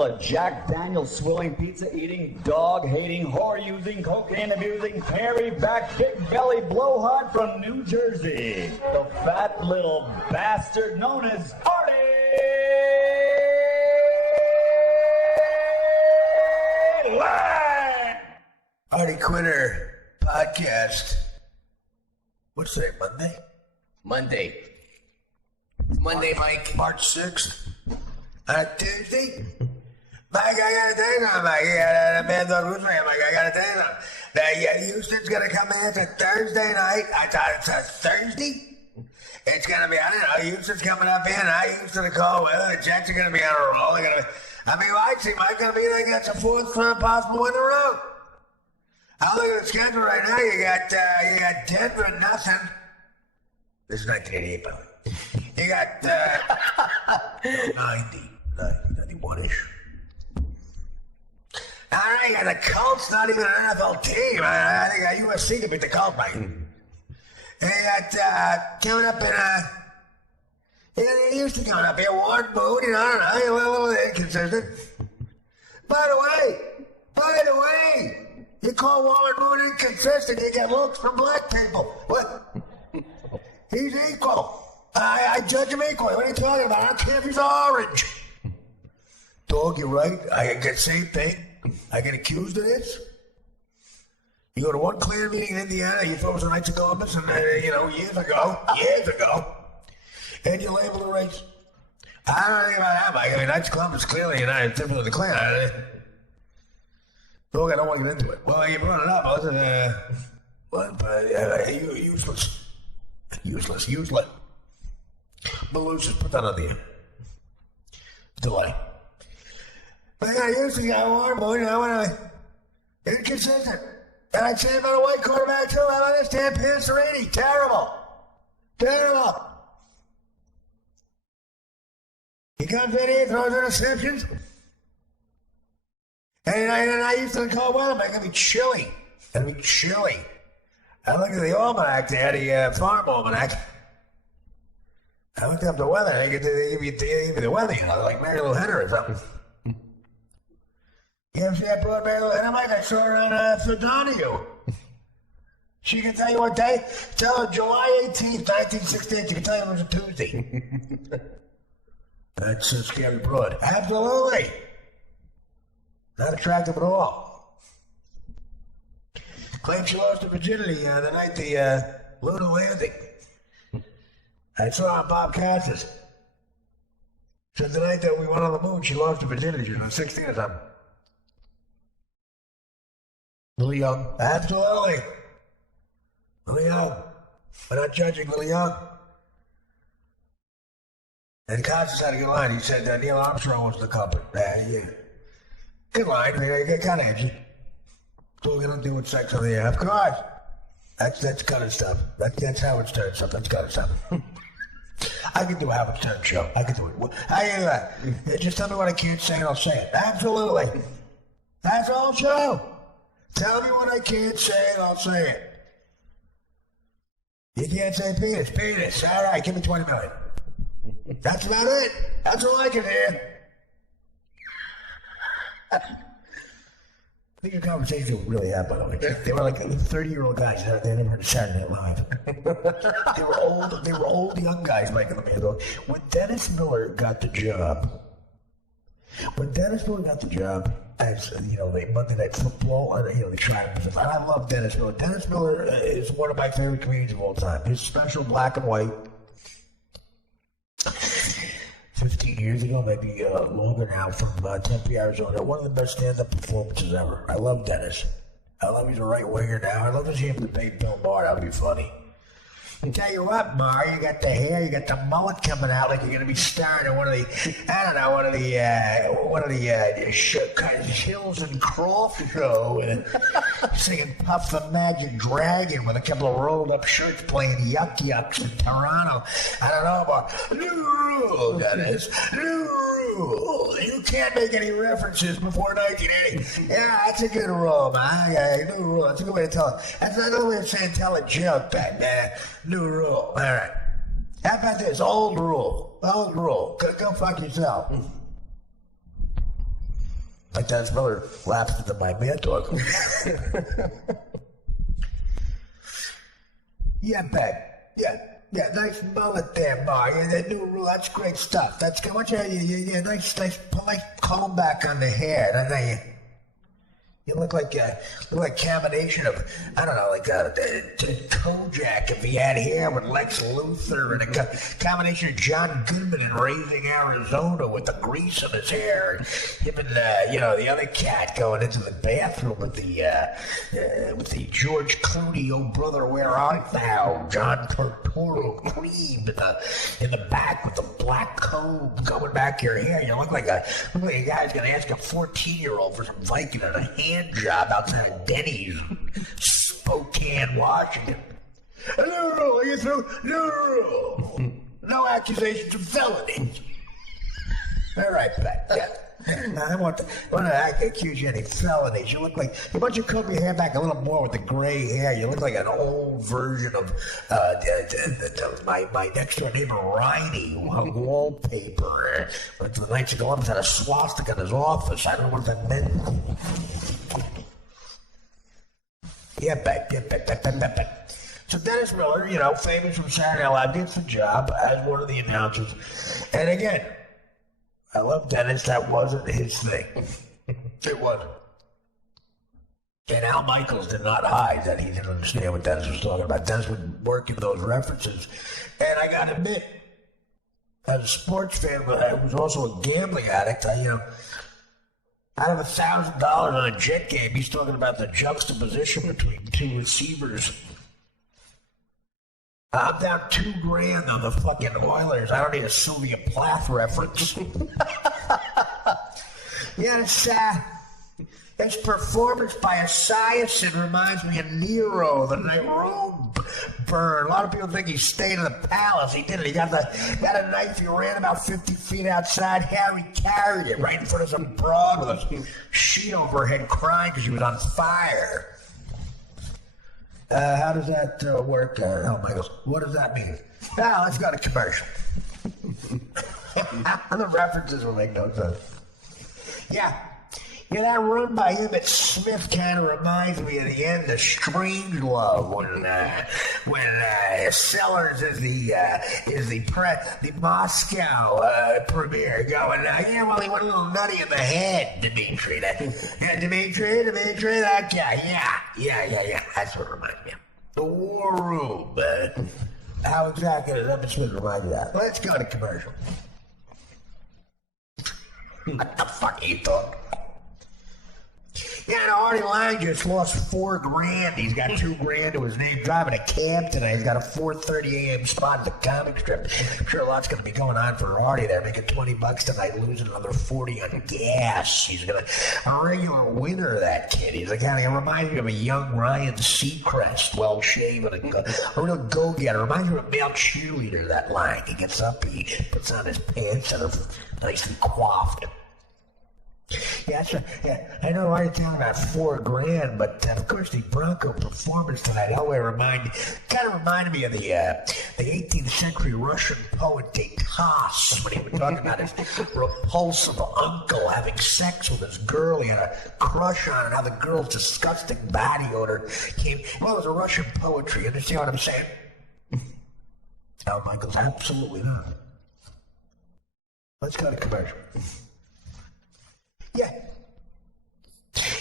A Jack Daniels swilling, pizza eating, dog hating, whore using, cocaine abusing, hairy back, big belly blowhard from New Jersey. The fat little bastard known as Artie! Lang! Artie Quitter podcast. What's today, Monday? Monday. Monday, Mike. March 6th. Tuesday. Mike, I gotta tell you something, Mike. I gotta tell you something. Houston's gonna come in. It's a Thursday night. I thought it's a Thursday. It's gonna be, I don't know, Houston's coming up in. I Houston to call weather. The Jets are gonna be on a roll. They're gonna be, I see Mike gonna be like that's a fourth possible win in a row. I'll look at the schedule right now. You got Denver, nothing. This is 1988, by the way. You got 91-ish. All right, you got the Colts, not even an NFL team. I think USC could beat the Colts, Mike. And you got coming up in Houston coming up here, Warren Moon, I don't know, a little inconsistent. By the way, you call Warren Moon inconsistent, you get looks from black people. What? He's equal. I judge him equally. What are you talking about? I don't care if he's orange. Dog, you're right. I get the same thing. I get accused of this. You go to one Klan meeting in Indiana, you throw some Knights of Columbus, and years ago, and you label the race. I don't know anything about that, Mike. I mean, Knights of Columbus clearly different than the Klan. Dog, I don't want to get into it. Well, you brought it up. Useless. Malusis, put that on the delay. But I usually got Warren Moon, when inconsistent. And I'd say about a white quarterback too. How about this damn Panserini? Terrible. He comes in here, throws interceptions. And I used to call weather, but it's gonna be chilly. I looked at the almanac there, the farm almanac. I looked up the weather. They give you the weather, like Mary Lou Henner or something. You ever see that broad Mary Lou Henner? Mike, I saw her on Donahue. She can tell you what day. Tell her July 18th, 1968. She can tell you it was a Tuesday. That's a scary broad. Absolutely. Not attractive at all. Claimed she lost her virginity the night the lunar landing. I saw on Bob Costas. Said the night that we went on the moon, she lost her virginity. She was 16 or something. Little young. Absolutely. Little young. We're not judging little young. And Costas had a good line. He said Neil Armstrong was the culprit. Yeah. Good line. They kind of edgy. So we're going to do with sex on the air. Of course. That's kind of stuff. That's Howard Stern stuff. That's kind of stuff. I can do a Howard Stern show. I can do it. I can do that. Just tell me what I can't say and I'll say it. Absolutely. That's all show. Tell me what I can't say and I'll say it. You can't say penis. All right, give me 20 million. That's about it. That's all I can hear. I think your conversation would really happen. They were like 30-year-old guys. They never heard of Saturday Night Live. They were old young guys making them handle. When Dennis Miller got the job, as they Monday Night Football, they tried him. I love Dennis Miller. Dennis Miller is one of my favorite comedians of all time. His special Black and White. 15 years ago, maybe longer now, from Tempe, Arizona. One of the best stand-up performances ever. I love Dennis. I love he's a right winger now. I love to see him debate Bill Maher. That would be funny. I tell you what, Maher, you got the hair, you got the mullet coming out like you're gonna be starring in one of the Hills and Croft show, and singing Puff the Magic Dragon with a couple of rolled up shirts playing Yuck Yucks in Toronto. I don't know about new rule, Dennis. New rule. You can't make any references before 1980. Yeah, that's a good rule, man. New rule. That's a good way to tell it. That's another way of saying tell a joke, man. New rule. All right. How about this? Old rule. Go fuck yourself. Like Dennis Miller lapsed into my man talk. Yeah, babe. Yeah, nice mullet there, Bar. Yeah, that new rule, that's great stuff. That's good. What's that? Yeah, nice comb back on the hair. You look like a combination of, I don't know, like Kojak if he had hair with Lex Luthor, and a combination of John Goodman in Raising Arizona with the grease in his hair. Him and the other cat going into the bathroom with the George Clooney, oh brother, where art thou? John Turturro cream in the back with the black comb going back your hair. You look like a guy's gonna ask a 14-year-old for some Viking and a hand job outside of Denny's, Spokane, Washington. No, are you through? No accusations of felonies. All right, Pat. Yeah. I want to accuse you of any felonies. You look like, why don't you comb your hair back a little more with the gray hair? You look like an old version of my next door neighbor Riney wallpaper. The Knights of Columbus had a swastika in his office. I don't know what that meant. Yeah, back. So Dennis Miller, famous from Saturday Night Live, gets the job as one of the announcers. And again, I love Dennis. That wasn't his thing. It wasn't. And Al Michaels did not hide that he didn't understand what Dennis was talking about. Dennis would work in those references. And I got to admit, as a sports fan, but I was also a gambling addict, out of $1,000 on a Jet game, he's talking about the juxtaposition between two receivers. I'm down $2,000 on the fucking Oilers. I don't need a Sylvia Plath reference. Yeah, it's performance by Esiason reminds me of Nero, the night Rome burned. A lot of people think he stayed in the palace. He didn't. He got a knife. He ran about 50 feet outside. Harry carried it right in front of some broad with a sheet over her head crying because she was on fire. How does that work? Oh my God, what does that mean? Now let's go to commercial. The references will make no sense. Yeah, that run by Emmett Smith kind of reminds me of the end of Strangelove when Sellers is the Moscow premiere going. Well, he went a little nutty in the head, Dimitri. Dimitri, that guy. Yeah. That's what it reminds me of. The War Room. How exactly does Emmett Smith remind you of that? Let's go to commercial. What the fuck are you talking? Yeah, Artie Lang just lost $4,000. He's got $2,000 to his name. Driving a cab tonight. He's got a 4:30 a.m. spot at the comic strip. I'm sure a lot's going to be going on for Artie there, making $20 tonight, losing another 40 on gas. He's a regular winner, that kid. He's he reminds me of a young Ryan Seacrest, well shaven, a real go-getter. Reminds me of a male cheerleader. That Lang. He gets up, he puts on his pants and are nicely coiffed. Yeah, I know I was talking about $4,000, but of course the Bronco performance tonight always reminded me of the 18th century Russian poet Taras when he was talking about his repulsive uncle having sex with his girl. He had a crush on, and how the girl's disgusting body odor came. Well, it was a Russian poetry. You understand what I'm saying? Oh, Michael's absolutely not. Let's go to commercial. Yeah,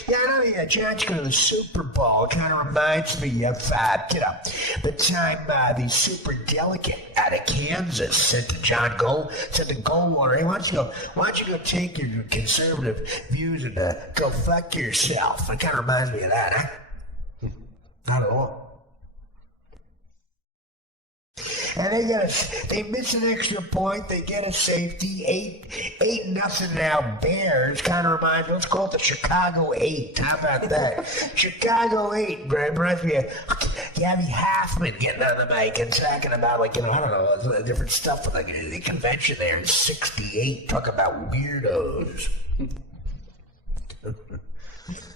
I know the chance to go to the Super Bowl kind of reminds me of, the time the super delegate out of Kansas said to Goldwater, hey, why don't you go take your conservative views and go fuck yourself? It kind of reminds me of that, huh? Not at all. And they miss an extra point. They get a safety. 8-0 now. Bears kind of reminds me. Let's call it the Chicago 8. How about that? Chicago 8 reminds me of Gabby Halfman getting on the mic and talking about I don't know, different stuff with the convention there in '68. Talk about weirdos.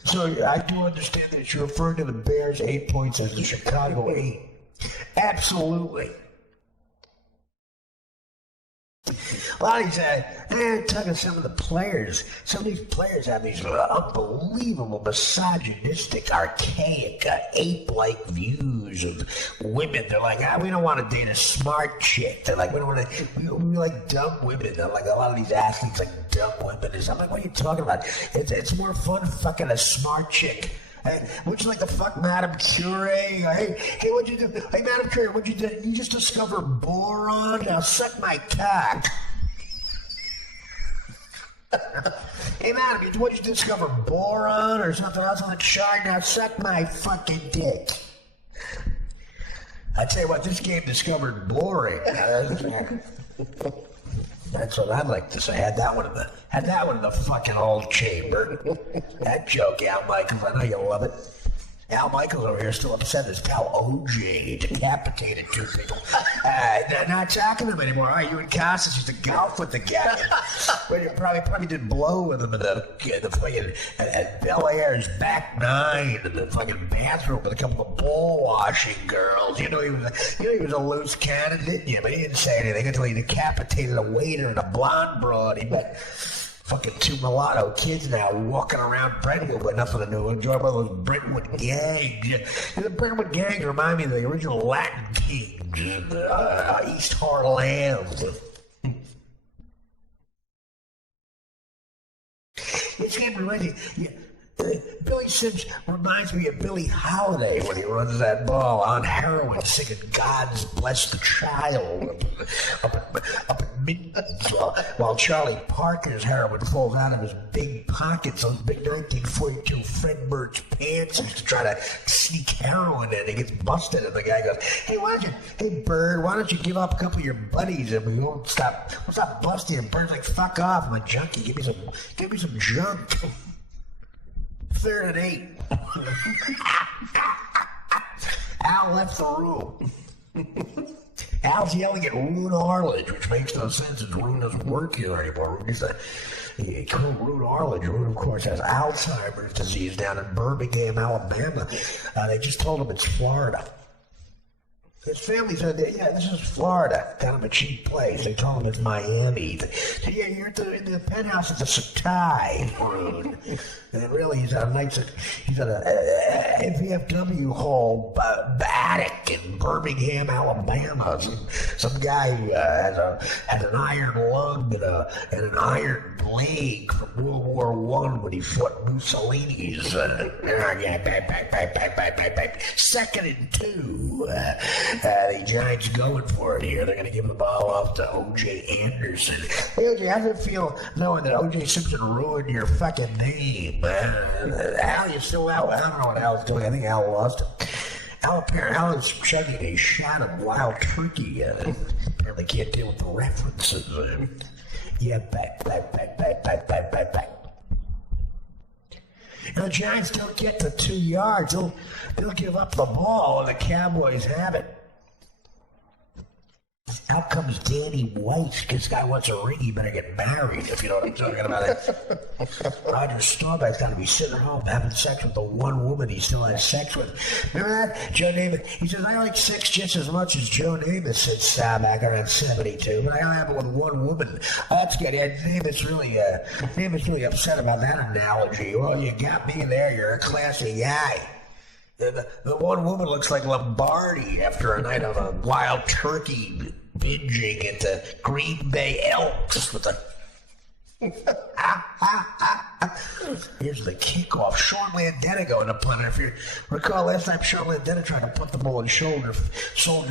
So I do understand that you're referring to the Bears 8 points as the Chicago 8. Absolutely. A lot of these, talking to some of the players. Some of these players have these unbelievable, misogynistic, archaic, ape-like views of women. They're like, we don't want to date a smart chick. They're like, we don't want to. We like dumb women. They're like a lot of these athletes like dumb women. I'm like, what are you talking about? It's more fun fucking a smart chick. Hey, would you like to fuck Madame Curie? Hey, what'd you do? Hey, Madame Curie, what'd you do? You just discovered boron? Now suck my cock. Hey, Madame, what'd you discover? Boron or something else on the chart? Now suck my fucking dick. I tell you what, this game discovered boring. That's what I'd like to say. Had that one in the fucking old chamber. That joke, Al Michaels. I know you love it. Al Michaels over here still upset his pal OJ decapitated two people. Not talking to him anymore. All right, you and Costas used to golf with the guy. But you probably did blow with him in the fucking at Bel Air's back nine in the fucking bathroom with a couple of ball washing girls. You know he was a loose cannon, didn't you? But he didn't say anything until he decapitated a waiter and a blonde broad. He met fucking two mulatto kids now walking around Brentwood with nothing to do. Enjoy one of those Brentwood gangs. The Brentwood gangs remind me of the original Latin kings, East Harlem. This game reminds me. Billy Sims reminds me of Billie Holiday when he runs that ball on heroin, singing "God's Bless the Child" up at Minton's, while Charlie Parker's heroin falls out of his big pockets. Those big 1942 Fred Birch pants used to try to sneak heroin in. He gets busted, and the guy goes, "Hey, Bird, why don't you give up a couple of your buddies and we won't stop busting?" And Bird's like, "Fuck off, I'm a junkie. Give me some junk." 3rd and 8. Al left the room. Al's yelling at Rune Arledge, which makes no sense since Rune doesn't work here anymore. He called Rune Arledge. Rune, of course, has Alzheimer's disease down in Birmingham, Alabama. They just told him it's Florida. His family said, "Yeah, this is Florida, kind of a cheap place." They told him it's Miami. So, "Yeah, you're in the penthouse at the Satai, Rune." And really, he's at a VFW hall attic in Birmingham, Alabama. Some guy who has an iron lung and an iron leg from World War I when he fought Mussolini's. 2nd and 2. The Giants going for it here. They're going to give the ball off to O.J. Anderson. Hey, O.J., how does it feel knowing that O.J. Simpson ruined your fucking name? Al, you still out? I don't know what Al's doing. I think Al lost him. Al is chugging a shot of wild turkey. Apparently can't deal with the references. Yeah, back. And the Giants don't get to 2 yards. They'll give up the ball, and the Cowboys have it. Out comes Danny White. This guy wants a ring. He better get married, if you know what I'm talking about. Roger Staubach's got to be sitting at home having sex with the one woman he still has sex with. Remember that? Joe Namath. He says, "I like sex just as much as Joe Namath," said Staubach around 72, "but I gotta have it with one woman." That's good. Yeah, Namath's really upset about that analogy. "Well, you got me there. You're a classy guy." The one woman looks like Lombardi after a night of a wild turkey binging at the Green Bay Elks with a Here's the kickoff. Sean Landeta going to punt. If you recall last time, Sean Landeta tried to punt the ball in Soldier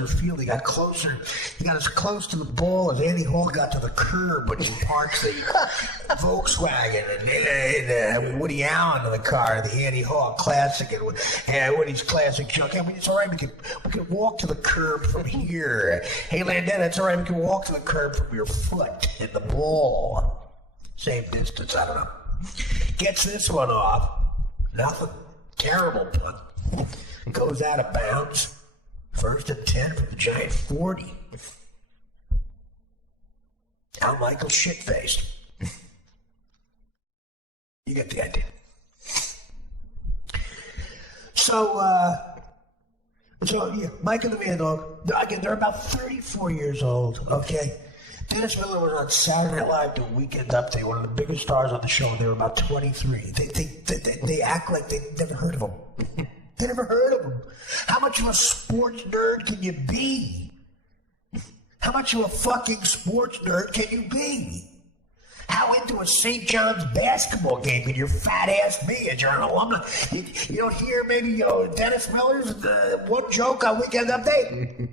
Field. He got closer. He got as close to the ball as Andy Hall got to the curb when he parks the Volkswagen and Woody Allen in the car, the Andy Hall Classic and Woody's Classic truck. I mean, it's all right. We can walk to the curb from here. Hey, Landeta, it's all right. We can walk to the curb from your foot in the ball. Same distance, I don't know. Gets this one off. Nothing. Terrible punt. Goes out of bounds. 1st and 10 from the Giant 40. Al Michaels shit-faced. You get the idea. So yeah, Mike and the Mad Dog, again, they're about 34 years old, okay? Dennis Miller was on Saturday Night Live doing Weekend Update, one of the biggest stars on the show. They were about 23. They act like they've never heard of him. They never heard of him. How much of a sports nerd can you be? How much of a fucking sports nerd can you be? How into a St. John's basketball game can your fat ass be as you're an alumni? You don't hear maybe Dennis Miller's one joke on Weekend Update?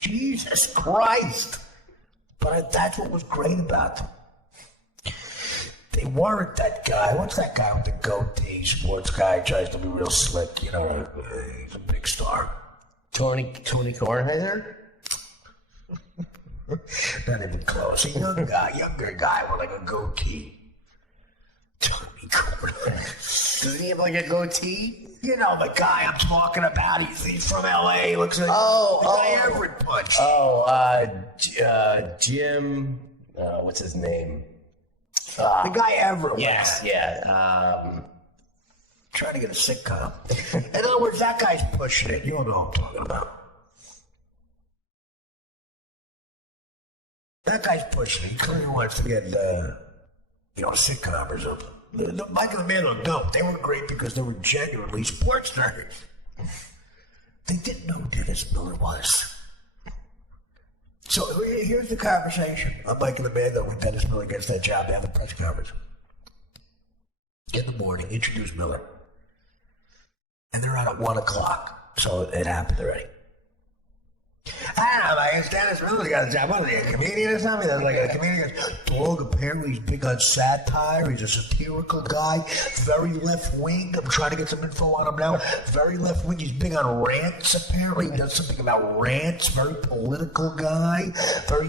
Jesus Christ. But that's what was great about them. They weren't that guy. What's that guy with the goatee? Sports guy tries to be real slick. You know, he's a big star. Tony Kornheiser? Not even close. A younger guy with like a goatee. Tony Kornheiser. Does he have like a goatee? You know the guy I'm talking about. He's from L.A. He looks like the guy Everett punched. Jim. What's his name? The guy Everett. Yes, yeah. Trying to get a sitcom. In other words, that guy's pushing it. You don't know what I'm talking about. That guy's pushing it. He clearly wants to get, a sitcom or something. The Mike and the Man don't. They were great because they were genuinely sports nerds. They didn't know who Dennis Miller was. So here's the conversation. I'm Mike and the Man, though, when Dennis Miller gets that job to have a press conference. In the morning, introduce Miller. And they're on at 1 o'clock. So it happened already. I don't know, like, it's Dennis Miller's got a job. What is he, a comedian or something? That's like a comedian. Dog, apparently he's big on satire. He's a satirical guy. Very left-wing. I'm trying to get some info on him now. Very left-wing. He's big on rants, apparently. He does something about rants. Very political guy.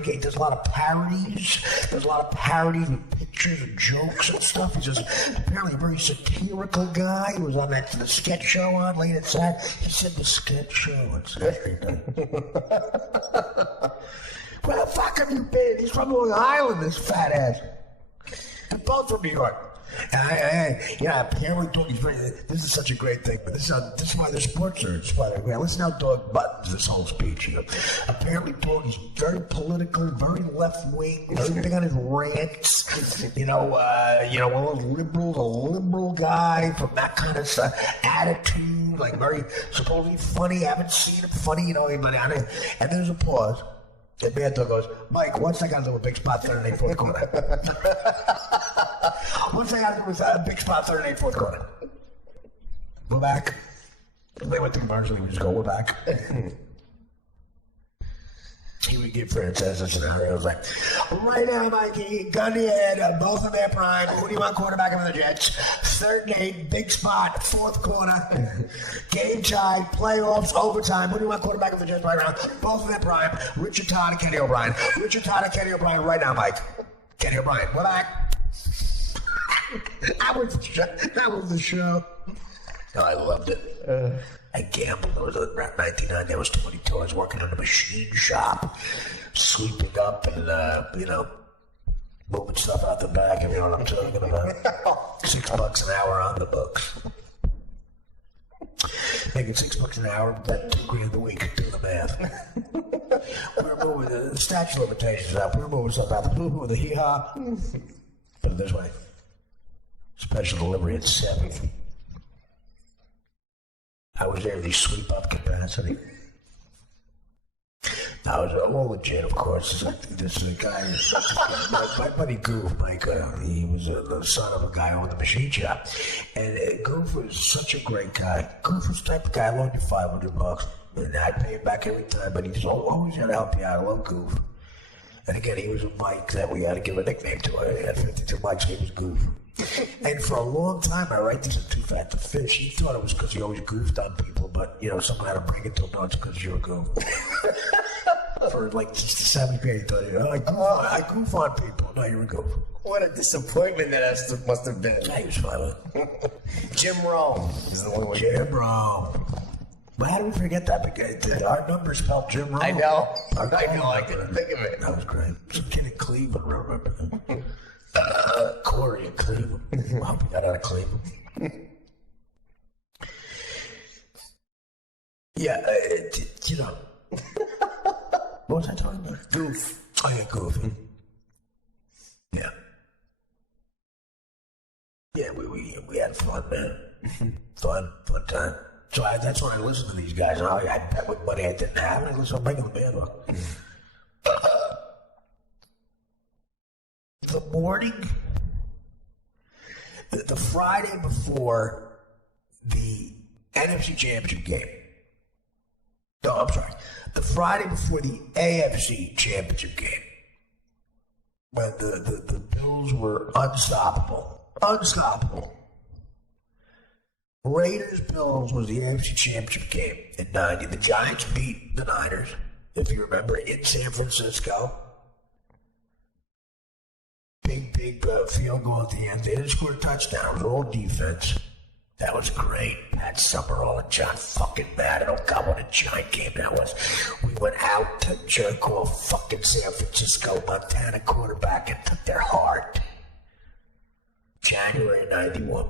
He does a lot of parodies. There's a lot of parodies with pictures and jokes and stuff. He's just apparently a very satirical guy. He was on the sketch show on late at Saturday. He said the sketch show on Saturday night. Where the fuck have you been? He's from Long Island, this fat ass. They're both from New York. And apparently Doggy's very, this is such a great thing, but this is why they're sports nerds. This is why they're great. Listen how Dog buttons this whole speech. Apparently Doggy's very political, very left-wing, very big on his rants. One of those liberals, a liberal guy from that kind of attitude, like very supposedly funny. Haven't seen him funny, but and there's a pause. And Mad Dog goes, Mike, what's that got to do with Big Spot third and 8 fourth quarter? What's that got to do with Big Spot third and 8 fourth quarter? We're back. They went to commercial. We just go, we're back. He would give Frances a scenario. I was like, right now, Mikey, gun to your head, both of their prime. Who do you want quarterback for the Jets? Third and 8, big spot, fourth quarter, game tied, playoffs, overtime. Who do you want quarterback for the Jets right now? Both of their prime. Richard Todd and Kenny O'Brien. Richard Todd and Kenny O'Brien right now, Mike. Kenny O'Brien, we're back. That was the show. Oh, I loved it. I gambled. It was around 1990. I was 22. I was working in a machine shop, sweeping up and, moving stuff out the back. If you know what I'm talking about. $6 an hour on the books. Making $6 an hour, bet $2,000 a week. Do the math. We're moving the statute of limitations up. We're moving stuff out the boo-hoo, the hee-haw. Put it this way. Special delivery at 7. I was there, the sweep up capacity. I was all legit, of course. This is a guy, my buddy Goof, Mike, he was the son of a guy who owned the machine shop. And Goof was such a great guy. Goof was the type of guy, I loaned you $500. And I'd pay him back every time, but he just always had to help you out. I love Goof. And again, he was a Mike that we had to give a nickname to. I had 52 Mikes, he was Goof. And for a long time, I write this in Too Fat to Fish. He thought it was because he always goofed on people, but, someone had to bring it to him. No, it's because you're a goof. For like just a 7th grade, he thought, I goof on people. No, you're a goof. What a disappointment that must have been. He was fine with it. Jim Rome is the one with Jim Rome. But how do we forget that? Because our number spelled Jim Rome. I know. I didn't think of it. That was great. Some kid in Cleveland, remember that? Corey in Cleveland. Wow, we got out of Cleveland. Yeah, What was I talking about? Goof. Oh, yeah, Goofy. Yeah. Yeah, we had fun, man. fun time. So that's when I listened to these guys. And I had bet with money I didn't have, and I listened to Breaking the Band up. The morning, the Friday before the NFC Championship game. No, I'm sorry. The Friday before the AFC Championship game, when the Bills were unstoppable. Raiders-Bills was the AFC Championship game in 90. The Giants beat the Niners, if you remember, in San Francisco. Big field goal at the end. They didn't score a touchdown. It was all defense. That was great. Pat Summerall and John fucking Madden. Oh, God, what a giant game that was. We went out to jerk off fucking San Francisco, Montana quarterback and took their heart. January 91.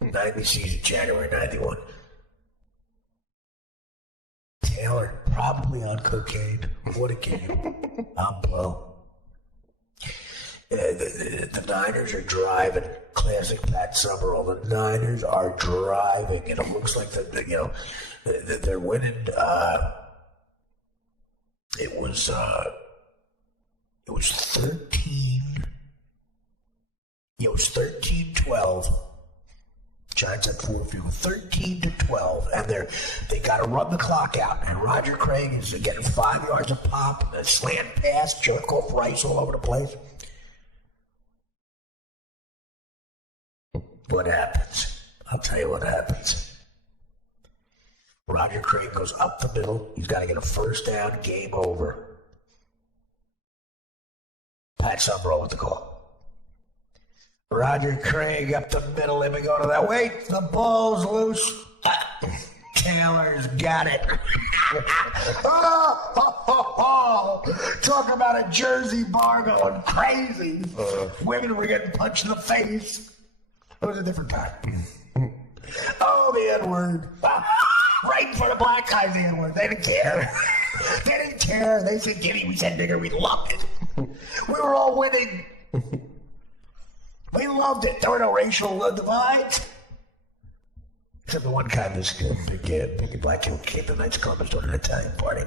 90 season, January 91. Taylor, probably on cocaine. What a game. I'm blown. The Niners are driving. Classic Pat Summerall. The Niners are driving, and it looks like they're winning. It was 13. It was 13-12. Giants had 4 field, 13-12, and they got to run the clock out. And Roger Craig is getting 5 yards a pop, a slant pass, jerk off rice all over the place. What happens? I'll tell you what happens. Roger Craig goes up the middle. He's got to get a first down. Game over. Pat Summerall with the call. Roger Craig up the middle. Let me go to that. Wait, the ball's loose. Taylor's got it. Talk about a Jersey bar going crazy. Women were getting punched in the face. It was a different time. Oh, the N-word. Right in front of black guys, the N-word. They didn't care. They didn't care. They said giddy, we said nigger, we loved it. We were all winning. We loved it. There were no racial divides. Except the one time this big black kid came to the Knights Club and started an Italian party.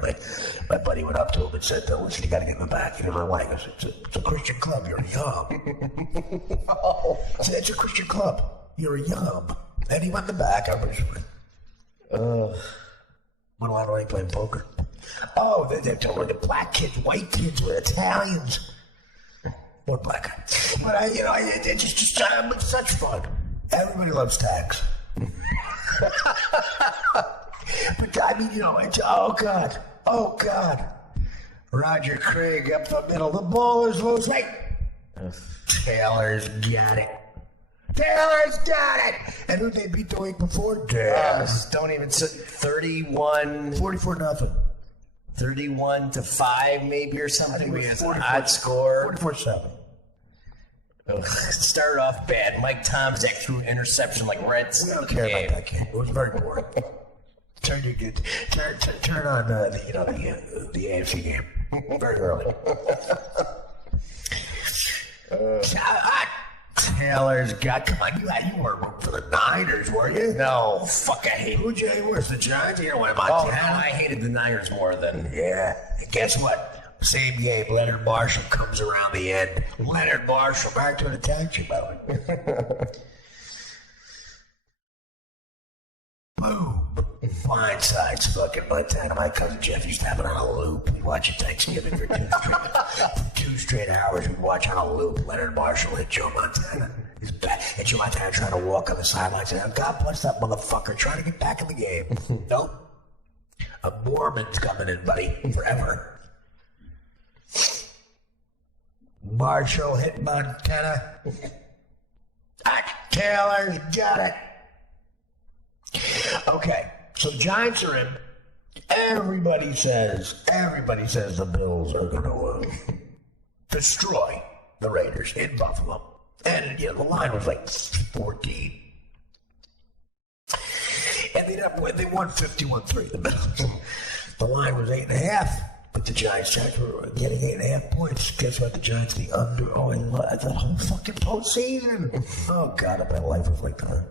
My buddy went up to him and said, listen, you gotta get in the back. You know, my wife goes, it's a Christian club, you're a yum. I said, it's a Christian club, you're a yum. And he went in the back, I was went on away playing poker. Oh, they're telling the black kids, white kids were Italians. Or black guy. But it's just such fun. Everybody loves tax. But I mean, it's oh God. Roger Craig up the middle. The ball is loose. Wait. Taylor's got it. And who'd they beat the week before? Don't even say 31. 44-0. 31-5 maybe or something. We had an odd score. 44-7. Started off bad. Mike Tomczak threw an interception like Reds. We don't care about that game. It was very boring. Turn on the AFC game very early. Taylor's got. Come on, you weren't rooting for the Niners, were you? No. Fuck, I hate. Who'd you hate worse, the Giants? You know what about Oh, no, I hated the Niners more than. Yeah. And guess what? Same game. Leonard Marshall comes around the end. Leonard Marshall back to an attack you, by the way. Boom. Blindsides. Fucking Montana. My cousin Jeff used to have it on a loop. We'd watch it Thanksgiving for 2 straight hours. We'd watch on a loop. Leonard Marshall hit Joe Montana. He's back. And Joe Montana trying to walk on the sidelines. And God bless that motherfucker trying to get back in the game. Nope. A Mormon's coming in, buddy. Forever. Marshall hit Montana. Taylor's got it. Okay, so Giants are in. Everybody says the Bills are going to destroy the Raiders in Buffalo. And, the line was like 14. And they won 51-3, the Bills. The line was 8.5. But the Giants were getting 8.5 points. Guess what? The Giants, the under. Oh, I love that whole fucking postseason. Oh, God, my life was like that.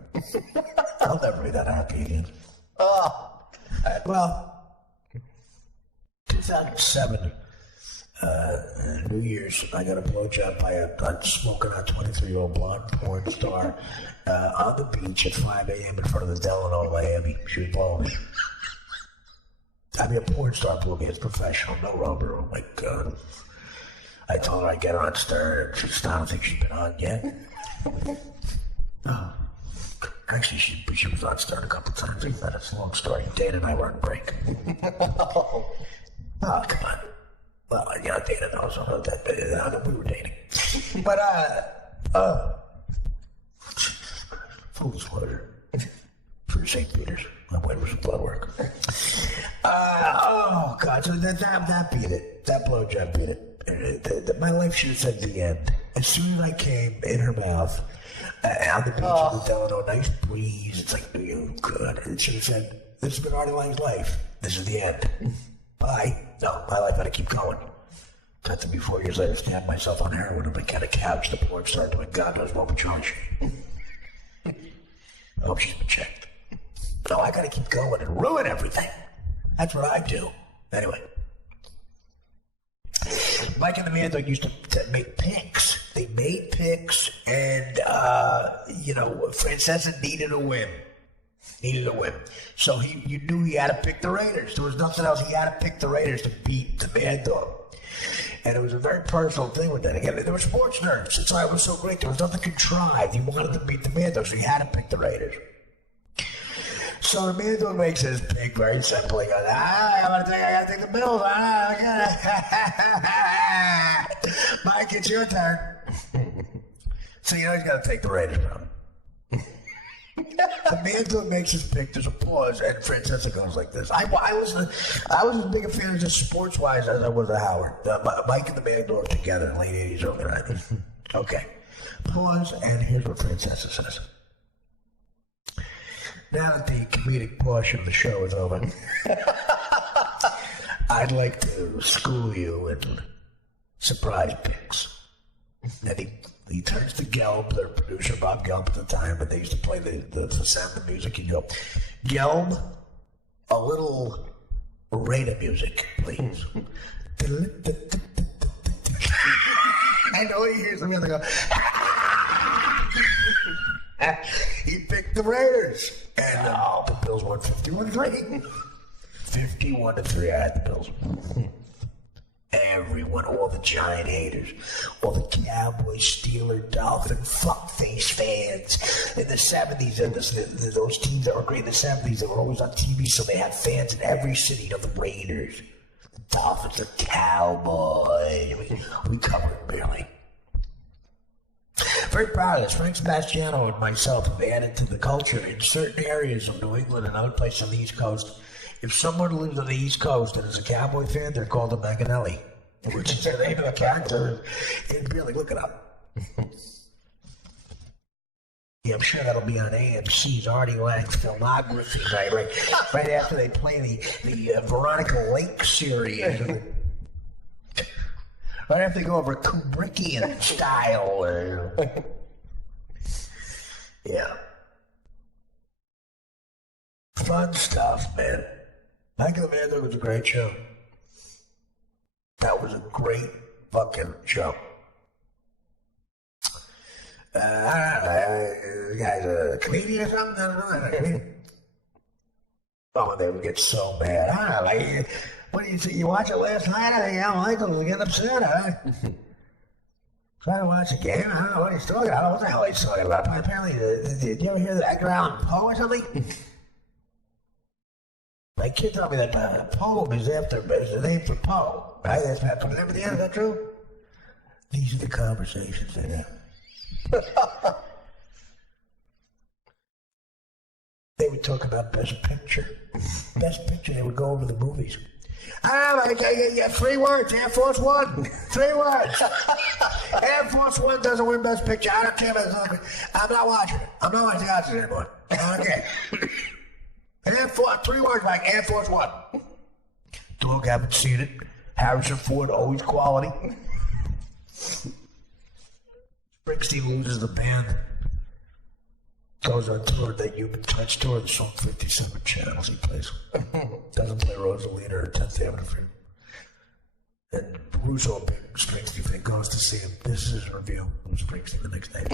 I'll never be that happy again. Well, 2007, New Year's, I got a blowjob by a smoking hot 23-year-old blonde porn star on the beach at 5 a.m. in front of the Delano in Miami. She was blowing me. I mean, a porn star blew me. It's professional, no rubber. Oh my God. I told her I'd get her on Stern. I don't think she's been on yet. Oh. Actually, she was on Stern a couple times. That's a long story. Dana and I were on break. Oh, come on. Well, Dana knows about that. We were dating. But, full disclosure. For St. Peter's. My wife was some blood work. Oh, God. So that beat it. That blowjob beat it. My life should have said the end. As soon as I came in her mouth, on the beach in the Delano, nice breeze. It's like, good. And it should have said, this has been Artie Lang's life. This is the end. Bye. No, my life had to keep going. Got to be 4 years later, stabbed myself on heroin on my kind of couch. The porn star doing God knows what we charge. I hope she's been checked. No, I gotta keep going and ruin everything. That's what I do. Anyway. Mike and the Mad Dog used to make picks. They made picks, and, Francesa needed a win. So you knew he had to pick the Raiders. There was nothing else. He had to pick the Raiders to beat the Mad Dog. And it was a very personal thing with that. Again, there were sports nerds. That's why it was so great. There was nothing contrived. He wanted to beat the Mad Dog, so he had to pick the Raiders. So the Mad Dog makes his pick very simple. He goes, I gotta take the Bills. Mike, it's your turn. So he's gotta take the Raiders, bro. The Mad Dog makes his pick. There's a pause, and Francesa goes like this. I was as big a fan of just sports-wise as I was of Howard. Mike and the Mad Dog together in late 80s, early 90s. Okay. Pause, and here's what Francesa says. Now that the comedic portion of the show is over, I'd like to school you in surprise picks. And he turns to Gelb, their producer, Bob Gelb at the time, but they used to play the sound of music. He'd go, Gelb, a little Raider music, please. I know he hears them, and they go, he picked the Raiders. And the Bills won 51-3. 51-3, I had the Bills. Everyone, all the Giant haters, all the Cowboy, Steeler, Dolphin, fuckface fans in the 70s, and those teams that were great in the 70s, they were always on TV, so they had fans in every city. The Raiders, the Dolphins, the Cowboys. We covered it barely. Very proud of this. Frank Sebastiano and myself have added to the culture in certain areas of New England and other places on the East Coast. If someone lives on the East Coast and is a Cowboy fan, they're called a Manganelli, which is the name of the character. Really, look it up. Yeah, I'm sure that'll be on AMC's Artie Lang's filmography, right after they play the Veronica Lake series. Right after they go over Kubrickian style. Yeah. Fun stuff, man. Mike and the Mad Dog was a great show. That was a great fucking show. I don't know. The guy's a comedian or something? I don't know. Oh, they would get so mad. I don't know. What do you see? You watch it last night? I think Al Michaels was getting upset, huh? Trying to watch a game? I don't know what he's talking about. What the hell he's talking about? Apparently, did you ever hear the Edgar Allan Poe or something? My kid told me that poem is the name for Poe, right? That's what happened. Remember the end? Is that true? These are the conversations they have. They would talk about Best Picture. Best Picture, they would go over the movies. Yeah, 3 words, Air Force One. 3 words. Air Force One doesn't win Best Picture. I don't care about it. I'm not watching it. I'm not watching the Oscars anymore. Okay. Air Force, 3 words like Air Force One. Dog, haven't seen it. Harrison Ford, always quality. Springsteen loses the band. Goes on tour, that Human Touch tour, the song 57 channels he plays. Doesn't play Rosalina or 10th Avenue for him. And Russo, big Springsteen fan, goes to see him. This is his review of Springsteen the next day.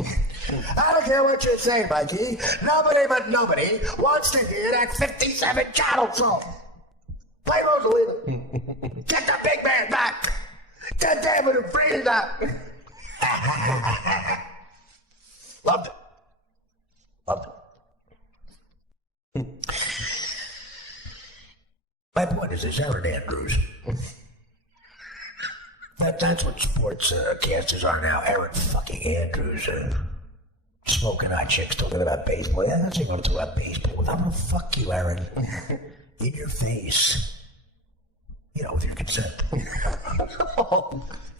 I don't care what you say, Mikey. Nobody but nobody wants to hear that 57 channel song. Play Rosalina. Get the big man back. Get David and Freeze up. Loved it. My point is this, Aaron Andrews. That's what sports casters are now. Aaron fucking Andrews. Smoking hot chicks talking about baseball. Yeah, that's not going to talk about baseball. I'm going to fuck you, Aaron. In your face. With your consent.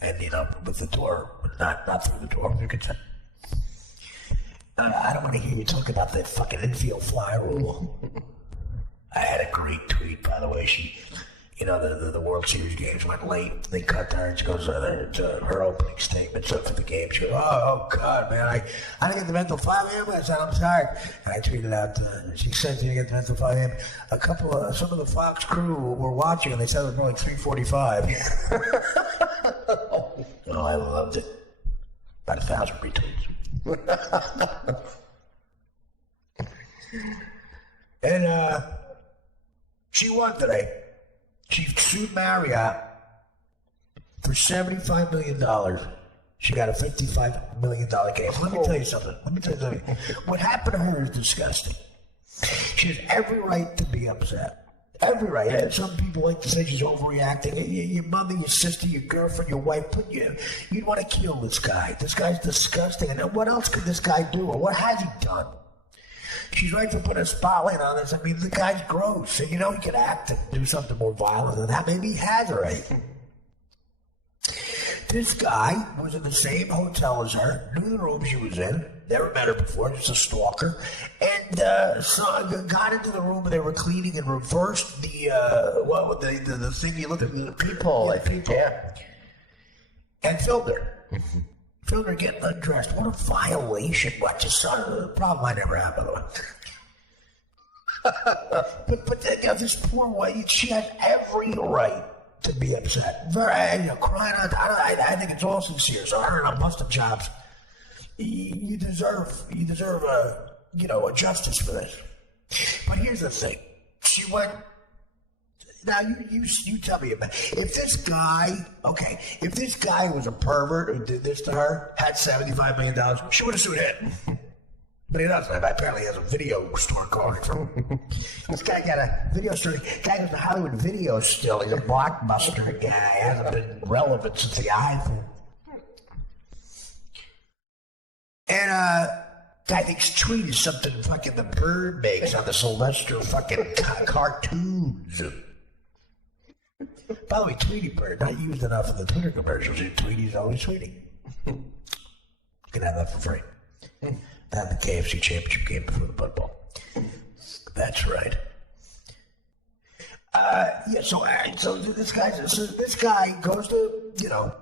And, with the door. Not through the door, with your consent. I don't want to hear you talk about that fucking infield fly rule. I had a great tweet, by the way. She, the World Series games went late. They cut her, and she goes, her opening statements up for the game. She goes, oh God, man, I didn't get the mental 5 a.m. I said, I'm sorry. And I tweeted out, she said she didn't get the mental 5 a.m. Some of the Fox crew were watching, and they said it was more like 3:45. Oh, I loved it. About 1,000 retweets. And she won today. She sued Marriott for $75 million. She got a $55 million case. Let me tell you something. What happened to her is disgusting. She has every right to be upset. Every right. And some people like to say she's overreacting. Your mother, your sister, your girlfriend, your wife put you. You'd want to kill this guy. This guy's disgusting. And what else could this guy do? Or what has he done? She's right to put a spotlight on this. I mean, the guy's gross. So, he could act and do something more violent than that. Maybe he has a right. This guy was in the same hotel as her, knew the room she was in, never met her before, just a stalker, and got into the room and they were cleaning and reversed the thing you look at, the peephole, and filmed her. Filmed her getting undressed. What a violation. What just a problem I never had, by the way. but this poor wife, she has every right to be upset. Crying out. I think it's all sincere. So her and a bust of chops. You deserve a justice for this. But here's the thing. She went. Now you tell me about if this guy was a pervert who did this to her, had $75 million, she would have sued him. But he doesn't. Apparently he has a video store calling from. This guy got a video store. Guy goes to Hollywood Video still. He's a blockbuster guy. Hasn't been relevant since the iPhone. And guy thinks tweet is something fucking the bird makes on the Sylvester fucking cartoons. By the way, Tweety Bird, not used enough in the Twitter commercials. Tweety's always tweeting. You can have that for free. Not the KFC championship game before the football. That's right. So this guy goes to,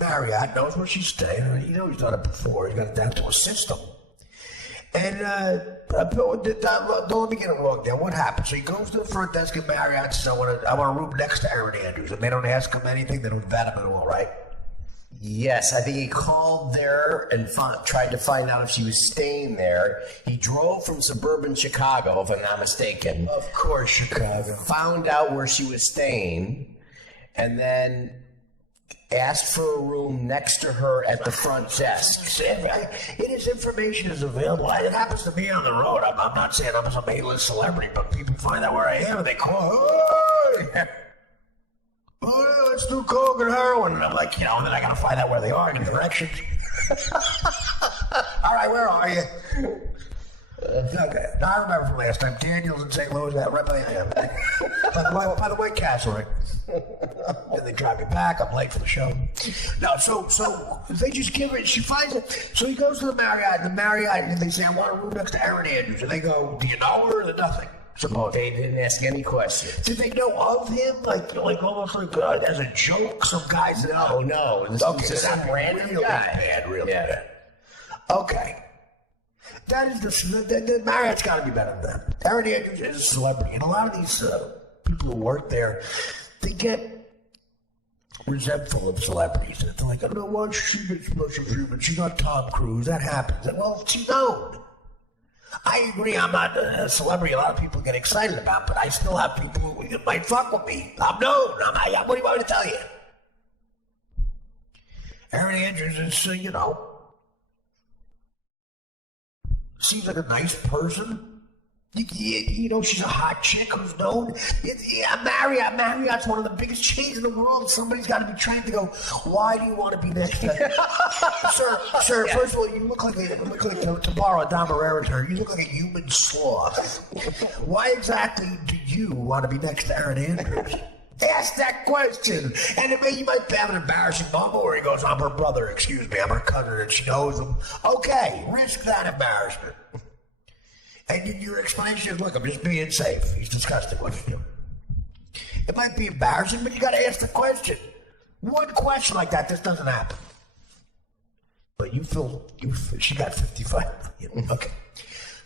Marriott, knows where she's staying. He's done it before. He's got it down to a system. And don't let me get it wrong there. What happened? So he goes to the front desk at Marriott and says, I want a room next to Aaron Andrews. And they don't ask him anything. They don't vet him at all, right? Yes, I think he called there and tried to find out if she was staying there. He drove from suburban Chicago, if I'm not mistaken. Of course, Chicago. Found out where she was staying, and then asked for a room next to her at the front desk. His information is available. It happens to me on the road. I'm not saying I'm some A-list celebrity, but people find out where I am and they call, oh, let's do coke and heroin. And I'm like, then I gotta find out where they are and the directions. All right, where are you? Okay. Now, I remember from last time, Daniel's in St. Louis, that right by the end. By the way, Castle, right? And they drive me back. I'm late for the show. No, so they just give her. She finds it. So he goes to the Marriott, and they say, I want a room next to Aaron Andrews. And they go, do you know her? Or nothing. suppose. They didn't ask any questions. Did they know of him? Like almost like as a joke? Some guys know. Oh, no. This is a random really guy. bad, really Yeah. bad. Okay. That is the Marriott's got to be better than that. Artie Andrews is a celebrity, and a lot of these people who work there, they get resentful of celebrities. They're like, I don't know why she gets special treatment. She's not Tom Cruise. That happens. Well, she's known. I agree. I'm not a celebrity. A lot of people get excited about, but I still have people who might fuck with me. I'm known. What do you want me to tell you? Artie Andrews is, seems like a nice person. You know, she's a hot chick who's known. Marriott's one of the biggest chains in the world. Somebody's got to be trained to go, why do you want to be next to Sir, first of all, you look like to borrow a Dom Herrera term, you look like a human sloth. Why exactly do you want to be next to Artie Andrews? Ask that question. And you might have an embarrassing moment where he goes, I'm her brother, excuse me, I'm her cousin, and she knows him. Okay, risk that embarrassment. And your explanation is, look, I'm just being safe. He's disgusting. What you do? It might be embarrassing, but you got to ask the question. One question like that, this doesn't happen. But she got 55 million. Okay.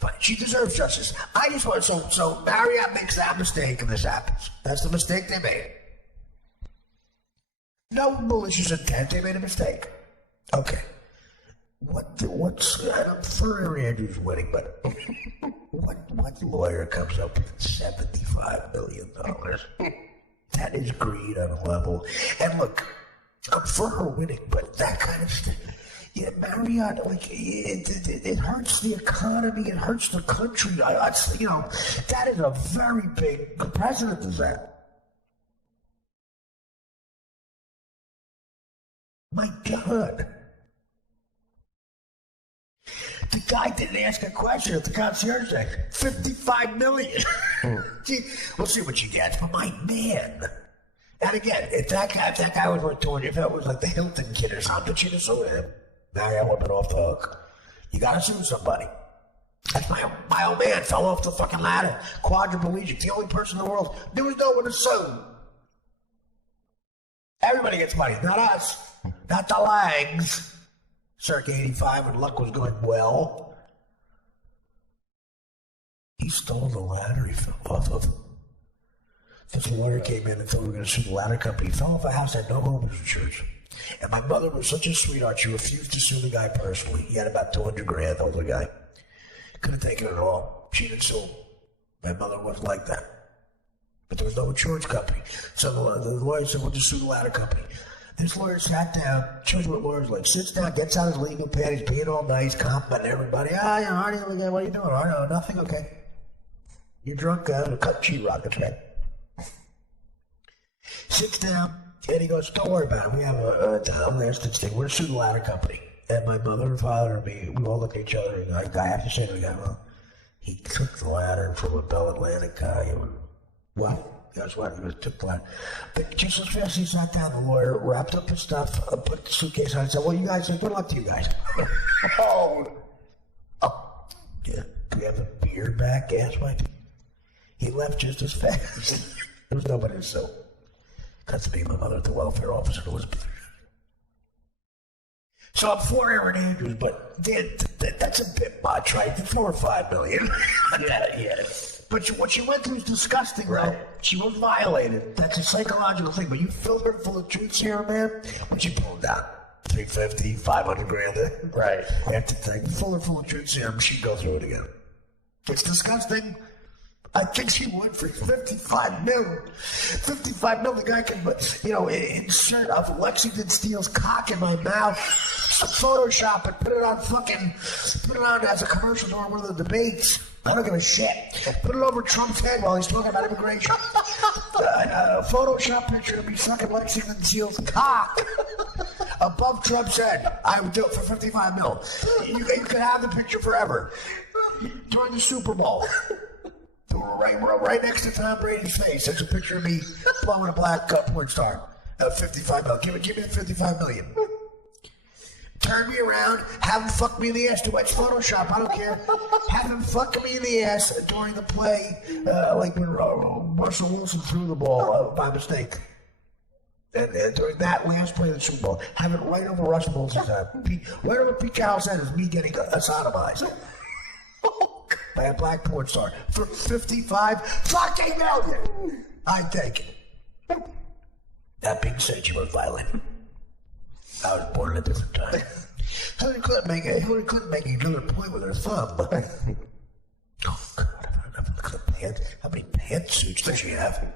Fine. She deserves justice. I just want, so Marriott makes that mistake and this happens. That's the mistake they made. No malicious intent, they made a mistake. Okay. What's I'm for Artie Andrews winning, but what lawyer comes up with $75 million? That is greed on a level. And look, I'm for her winning, but that kind of stuff. Yeah, Marriott, it hurts the economy, it hurts the country. That is a very big precedent, is that? My God. The guy didn't ask a question at the concierge desk. $55 million. We'll see what she gets, but my man. And again, if that guy was worth 200, if that was like the Hilton kid or something, she'd have sued him. Marriott would have been off the hook. You gotta sue somebody. That's my old man fell off the fucking ladder, quadriplegic, the only person in the world. There was no one to sue. Everybody gets money, not us, not the Langs. Circa 85 when luck was going well. He stole the ladder he fell off of. This lawyer came in and thought we were going to sue the ladder company. He fell off a house that had no homeowners insurance. And my mother was such a sweetheart, she refused to sue the guy personally. He had about $200,000, older guy. Couldn't take it at all. She didn't sue him. My mother wasn't like that. But there was no insurance company. So the lawyer said, we'll just sue the ladder company. This lawyer sat down, shows what lawyers like, sits down, gets out his legal pad, he's being all nice, complimenting everybody. Artie, what are you doing? Oh, nothing, okay. You're drunk, cut sheetrock, that's right. Sits down, and he goes, don't worry about it. We have a last thing. We're going to sue the ladder company. And my mother and father and me, we all look at each other, and I have to say to the guy, well, he took the ladder from a Bell Atlantic guy. What? That's what he took the ladder. But just as fast as he sat down, the lawyer wrapped up his stuff, put the suitcase on, and said, well, you guys, good luck to you guys. Oh, yeah. Do we have a beer back? Asked my He left just as fast. There was nobody to sue. Got to be my mother at the welfare office in Elizabeth. So I'm for Artie Andrews, but that's a bit much, right? $4 or $5 million. Yeah. But what she went through is disgusting, right? She was violated. That's a psychological thing. But you filled her full of truth serum, man. What'd you pull down? $350,000, $500,000. Right. After thing, full of truth serum, she'd go through it again. It's disgusting. I think she would for $55 million. $55 million. The guy can, insert of Lexington Steele's cock in my mouth, Photoshop it, put it on as a commercial during one of the debates. I don't give a shit. Put it over Trump's head while he's talking about immigration. Photoshop picture of me sucking Lexington Steele's cock above Trump's head. I would do it for $55 million. You could have the picture forever. During the Super Bowl. Right next to Tom Brady's face. There's a picture of me blowing a black porn star. $55 million. Give me the $55 million. turn me around, have him fuck me in the ass, do it's Photoshop, I don't care. Have him fuck me in the ass during the play, like when Russell Wilson threw the ball by mistake. And during that last play of the Super Bowl, have it right over Russell Wilson's head. Right over Pete Carroll's head is me getting sodomized by a black porn star for $55 fucking million. I take it. That being said, you were violent. I was born at a different time. Hillary Clinton making another point with her thumb. Oh God, I've never looked at the pants. How many pantsuits does she have?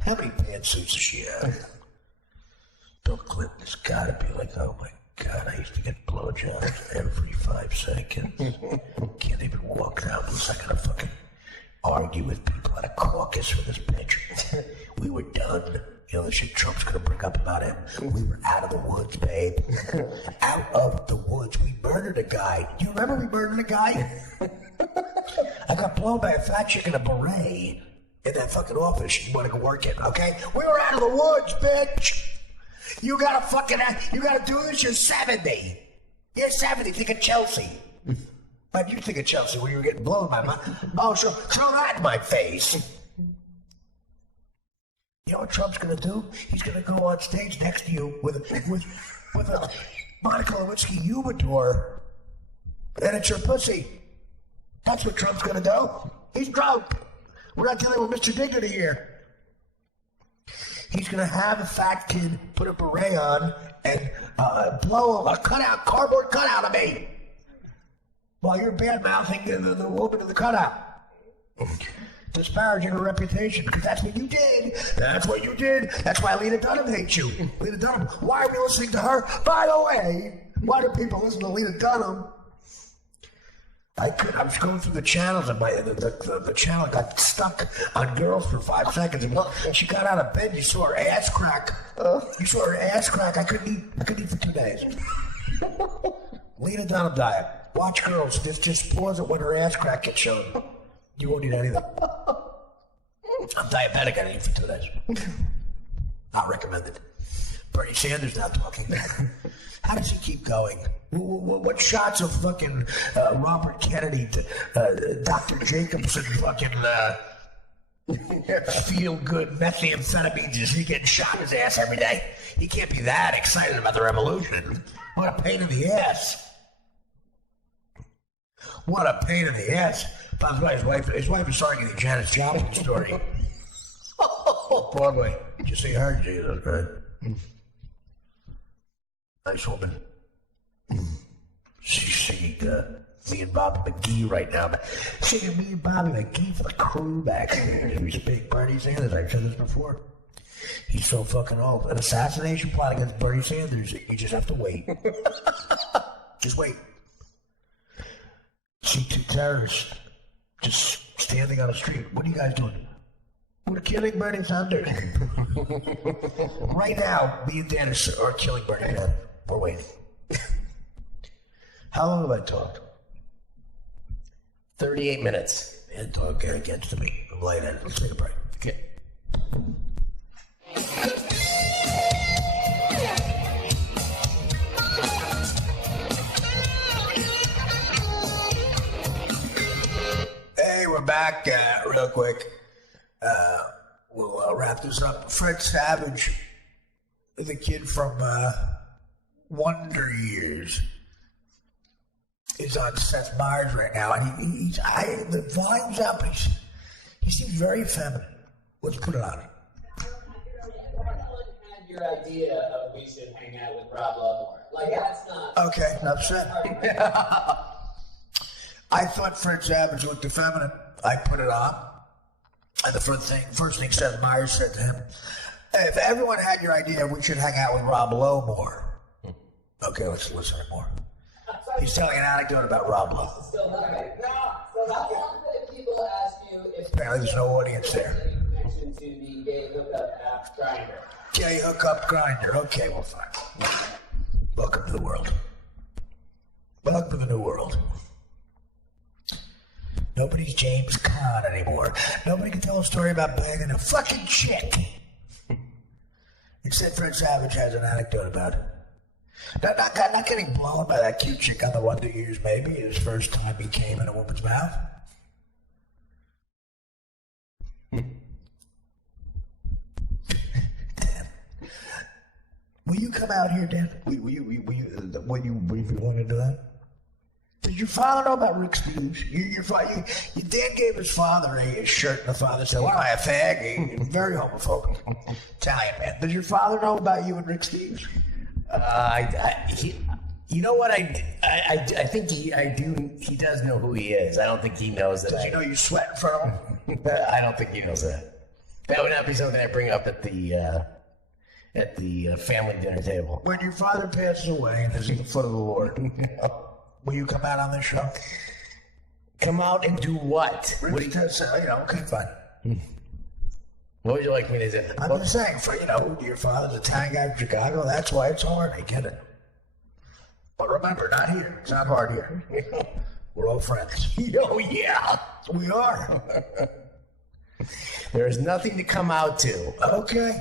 How many pantsuits does she have? Bill Clinton has got to be like, oh my God, I used to get blowjobs every 5 seconds. Can't even walk down unless I gotta fucking argue with people at a caucus for this bitch. We were done. You know the shit Trump's gonna bring up about him. We were out of the woods, babe. Out of the woods. We murdered a guy. Do you remember we murdered a guy? I got blown by a fat chick in a beret in that fucking office she wanted to work in, okay? We were out of the woods, bitch. You gotta do this, you're 70. You're 70, think of Chelsea. But you think of Chelsea when you were getting blown by my... Oh, sure, throw that in my face. You know what Trump's gonna do? He's gonna go on stage next to you with a Monica Lewinsky humidor, and it's your pussy. That's what Trump's gonna do. He's drunk. We're not dealing with Mr. Dignity here. He's gonna have a fat kid put a beret on and blow a cardboard cutout of me while you're bad-mouthing the woman in the cutout. Disparaging her reputation, because that's what you did. That's what you did. That's why Lena Dunham hates you. Lena Dunham. Why are we listening to her? By the way, why do people listen to Lena Dunham? I was going through the channels and the channel got stuck on girls for 5 seconds. And she got out of bed. You saw her ass crack. You saw her ass crack. I couldn't eat for 2 days. Lena Dunham diet. Watch girls. Just pause it when her ass crack gets shown. You won't eat anything. I'm diabetic. I didn't eat for 2 days. Not recommended. Bernie Sanders now talking. How does he keep going? What shots of fucking Robert Kennedy, Dr. Jacobson, fucking feel-good methamphetamines is he getting shot in his ass every day? He can't be that excited about the revolution. What a pain in the ass. What a pain in the ass. By the way, his wife is starting the Janis Joplin story. Broadway. Just see her, Jesus, right? Nice woman. She's singing me and Bobby McGee right now. Singing me and Bobby McGee for the crew back there. He's big Bernie Sanders. I've said this before. He's so fucking old. An assassination plot against Bernie Sanders. You just have to wait. Just wait. See 2 terrorists just standing on the street. What are you guys doing? We're killing Bernie Sanders. Right now, me and Dennis are killing Bernie Sanders. We're waiting. How long have I talked? 38 minutes. Man, talk against me. I'm late at it. Let's take a break. Okay. Hey, we're back real quick. We'll wrap this up. Fred Savage, the kid from Wonder Years, is on Seth Meyers right now, and the volume's up, but he seems very feminine. Let's put it on. Your idea of we should hang out with Rob Lovemore. Like, that's not... Okay, enough said. I thought Fred Savage looked effeminate. I put it on. And the first thing Seth Meyers said to him, if everyone had your idea, we should hang out with Rob Lovemore. Okay, let's listen to more. He's telling an anecdote about Rob Lowe. Still not right. So how long did people ask you if... Apparently there's no audience there. ...any connection to the gay hookup app Grindr? Gay hookup Grindr. Okay, well, fine. Welcome to the world. Welcome to the new world. Nobody's James Caan anymore. Nobody can tell a story about banging a fucking chick. Instead, Fred Savage has an anecdote about Not getting blown by that cute chick on the Wonder Years, maybe. His first time he came in a woman's mouth. Dan, will you come out here, Dan? Will you want to do that? Did your father know about Rick Steves? Your dad gave his father a shirt, and the father said, "Well, I a fag." He's very homophobic. Italian man. Did your father know about you and Rick Steves? You know what? I think he does know who he is. I don't think he knows that. Does he know you sweat in front of him? I don't think he knows that. That would not be something I bring up at the family dinner table. When your father passes away and is at the foot of the Lord, will you come out on this show? Come out and do what? Okay, fine. What would you like me to do? I'm just saying, your father's a Italian guy from Chicago. That's why it's hard. I get it. But remember, not here. It's not hard here. We're all friends. Oh, yeah. We are. There's nothing to come out to. Okay.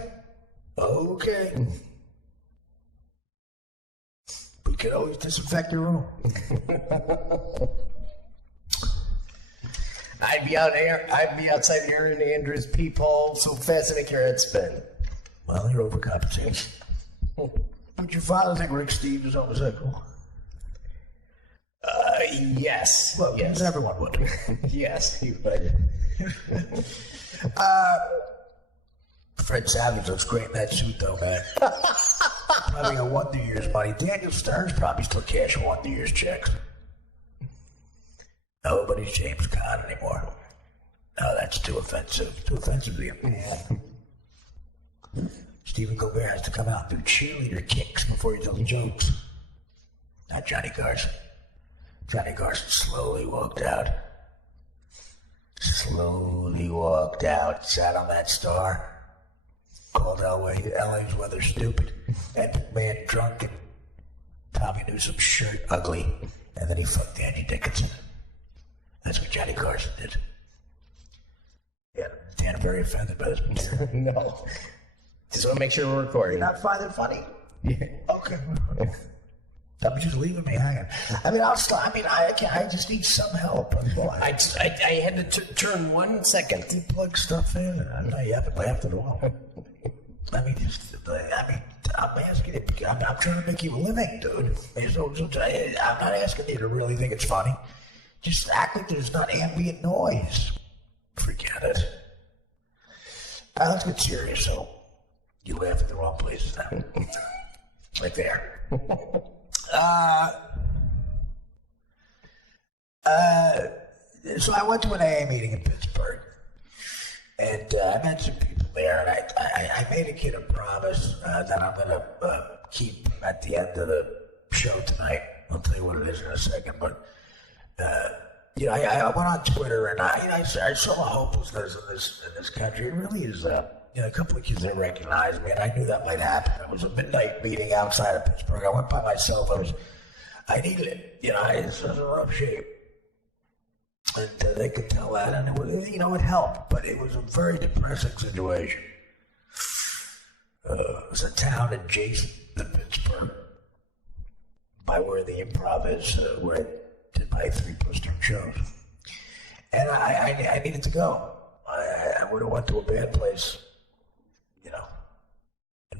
We can always disinfect your room. I'd be outside Aaron Andrews' peephole so fast I make your head spin. Well, you're overcompensating. Would your father think Rick Steves is homosexual? Yes. Well, yes. Everyone would. Yes, he would. Fred Savage looks great in that suit, though, man. Probably got Wonder Years money. Daniel Stern's probably still cashing Wonder Years checks. Nobody's James Caan anymore. No, that's too offensive. Too offensive to him. Stephen Colbert has to come out and do cheerleader kicks before he tells jokes. Not Johnny Carson. Johnny Carson slowly walked out. Sat on that star. Called LA's weather stupid. And man drunk and Tommy Newsom's shirt ugly. And then he fucked Angie Dickinson. That's what Johnny Carson did. Yeah, Dan very offended by this material. No. Just want to make sure we're recording. You're not find it funny? Yeah. Okay. I'm just leaving me hanging. I mean, I'll stop. I just need some help. I had to turn 1 second. You plug stuff in. I know you haven't laughed at all. I'm asking you. I'm trying to make you a living, dude. I'm not asking you to really think it's funny. Just act like there's not ambient noise. Forget it. All right, let's get serious. So, you laugh at the wrong places now. Right there. So I went to an AA meeting in Pittsburgh, and I met some people there, and I made a kid a promise that I'm going to keep at the end of the show tonight. I'll tell you what it is in a second, but I went on Twitter, and I saw the hopelessness in this country. It really is. A couple of kids didn't recognize me, and I knew that might happen. It was a midnight meeting outside of Pittsburgh. I went by myself. I needed it. I was in rough shape. And they could tell that, and it helped, but it was a very depressing situation. It was a town adjacent to Pittsburgh, by where the Improv is, where I did my 3 plus-2 shows. And I needed to go. I would have went to a bad place, in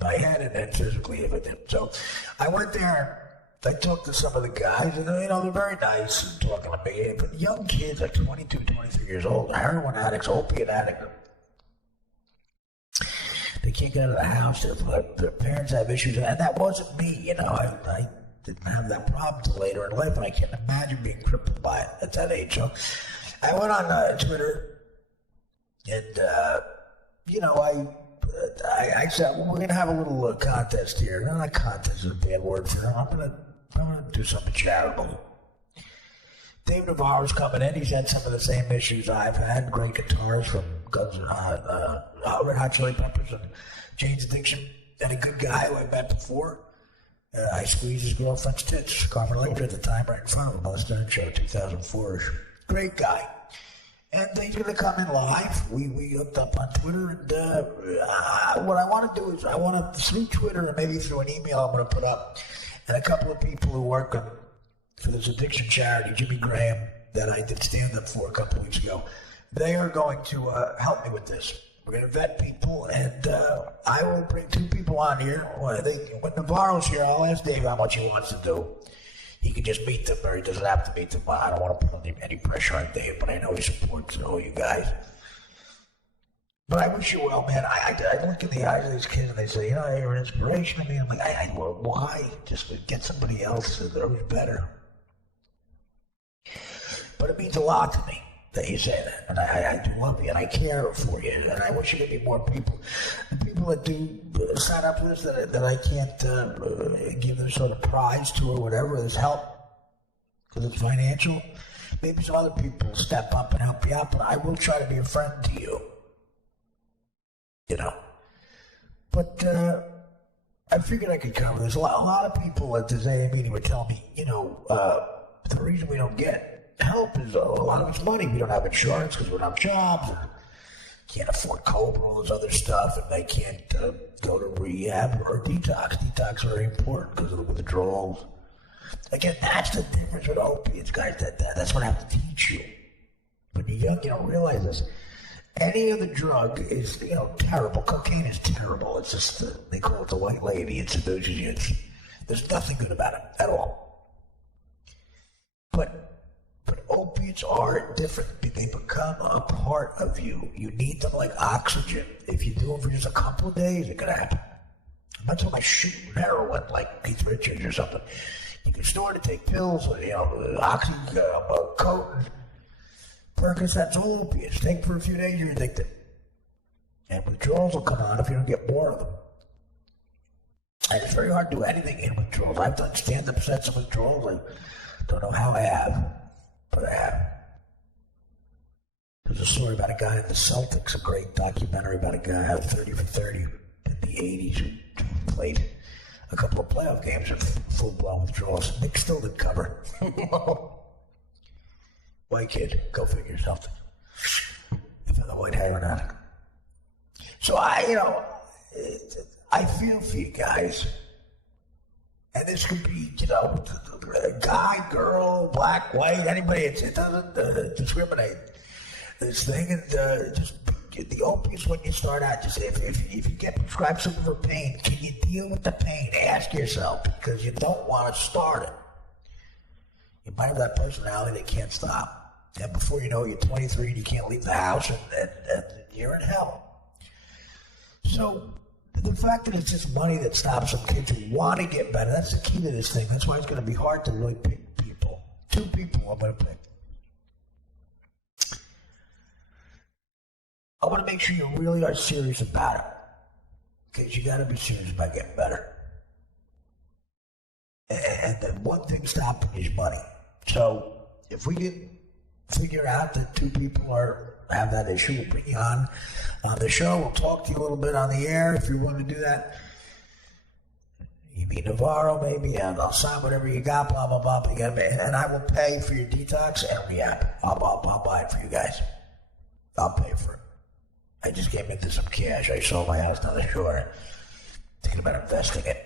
my head and then physically if I didn't. So I went there. I talked to some of the guys, and they're very nice and talking to me. But young kids, like 22, 23 years old, heroin addicts, opiate addicts, they can't get out of the house. Their parents have issues, and that wasn't me. I didn't have that problem until later in life, and I can't imagine being crippled by it at that age. So I went on Twitter, and I said, well, we're going to have a little contest here. Not a contest is a bad word for it. I'm going to do something charitable. Dave Navarro's coming in. He's had some of the same issues I've had. Great guitars from Red Hot Chili Peppers and Jane's Addiction. And a good guy who I met before. I squeezed his girlfriend's tits. Carmen Electra at the time, right in front of him on the Stern Show, 2004-ish. Great guy. And he's going to come in live. We hooked up on Twitter, and what I want to do is through Twitter and maybe through an email I'm going to put up, and a couple of people who work for this addiction charity, Jimmy Graham, that I did stand up for a couple of weeks ago. They are going to help me with this. We're going to vet people, and I will bring 2 people on here. When Navarro's here, I'll ask Dave how much he wants to do. He can just meet them, or he doesn't have to meet them. I don't want to put any pressure on Dave, but I know he supports all you guys. But I wish you well, man. I look in the eyes of these kids and they say, you're an inspiration to me. I'm like, well, why? Just get somebody else who's better. But it means a lot to me that you say that. And I do love you and I care for you. And I wish there could be more people. The people that do sign up for this that I can't give them sort of prize to or whatever, there's help because it's financial. Maybe some other people will step up and help you out, but I will try to be a friend to you. But I figured I could cover this. A lot of people at this AA meeting were telling me, the reason we don't get help is a lot of it's money. We don't have insurance because we don't have jobs. And can't afford Cobra, all this other stuff, and they can't go to rehab or detox. Detox is very important because of the withdrawals. Again, that's the difference with opiates, guys. That's what I have to teach you. When you're young, you don't realize this. Any other drug is, terrible. Cocaine is terrible. It's just, they call it the white lady. It seduces you. There's nothing good about it at all. But opiates are different. They become a part of you. You need them like oxygen. If you do them for just a couple of days, it could happen. I'm not talking about shooting heroin like Keith Richards or something. You can start to take pills, oxy, codeine, Percocets, all opiates. Take for a few days, you're addicted. And withdrawals will come on if you don't get more of them. And it's very hard to do anything in withdrawals. I've done stand-up sets of withdrawals. I don't know how I have, but I have. There's a story about a guy in the Celtics, a great documentary about a guy 30 for 30 in the 80s who played a couple of playoff games with full-blown withdrawals. Nick still didn't cover. White kid, go figure something. If I'm the white hair or not. So I feel for you guys. And this could be, guy, girl, black, white, anybody. It doesn't discriminate. This thing, and just the opiates when you start out. Just if you get prescribed something for pain, can you deal with the pain? Ask yourself, because you don't want to start it. You might have that personality that can't stop. And before you know it, you're 23 and you can't leave the house, and you're in hell. So the fact that it's just money that stops some kids who want to get better, that's the key to this thing. That's why it's going to be hard to really pick people. 2 people I'm going to pick. I want to make sure you really are serious about it. Because you got to be serious about getting better. And the one thing stopping is money. So if we can figure out that 2 people have that issue, we'll bring you on the show. We'll talk to you a little bit on the air if you want to do that. You meet Navarro maybe, and I'll sign whatever you got, blah, blah, blah. And I will pay for your detox and rehab. I'll buy it for you guys. I'll pay for it. I just came into some cash. I sold my house down the shore. Thinking about investing it.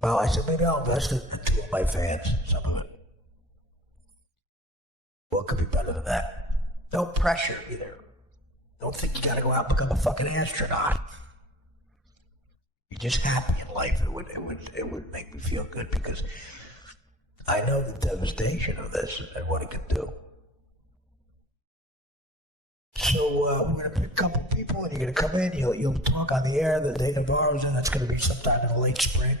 Well, I said maybe I'll invest it in 2 of my fans, some of it. What could be better than that? No pressure either. Don't think you gotta go out and become a fucking astronaut. You're just happy in life. It would make me feel good because I know the devastation of this and what it can do. So we're gonna pick a couple people and you're gonna come in. You'll talk on the air the day Navarro's in. That's gonna be sometime in the late spring.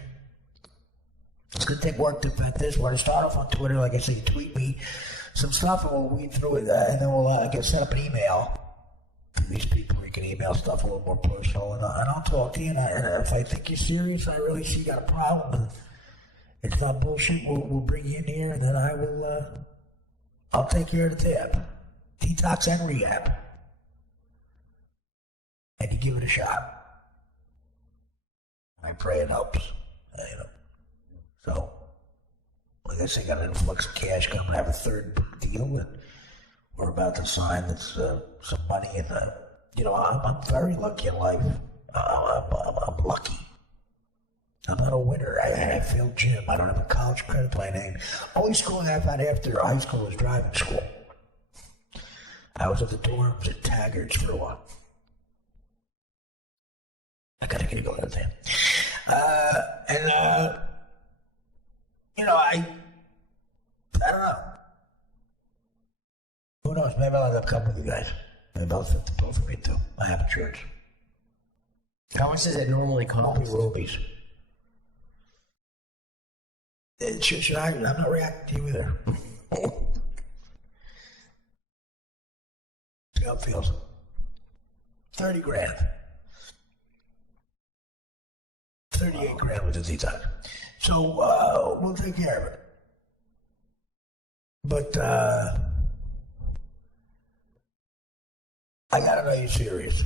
It's gonna take work to vet this. We're gonna start off on Twitter, like I say. Tweet me some stuff and we'll weed through it, and then we'll set up an email to these people where you can email stuff a little more personal, and I'll talk to you, and if I think you're serious, I really see you got a problem, and it's not bullshit, we'll bring you in here, and then I'll take care of the tab. Detox and rehab. And you give it a shot. I pray it helps. So, like I say, got an influx of cash coming. I have a 3rd deal that we're about to sign. That's some money, and I'm very lucky in life. I'm lucky. I'm not a winner. I failed gym. I don't have a college credit to my name. Only school I had after high school was driving school. I was at the dorms at Taggart's for a while. I gotta get a go there. I don't know. Who knows? Maybe I'll end up coming with you guys. Maybe I'll fit the bill for me too. I have insurance. How much does it normally cost? Rubies. Should I? I'm not reacting to you either. See how it feels. 30 grand. 38 grand with the detox. So we'll take care of it. But I gotta know you're serious.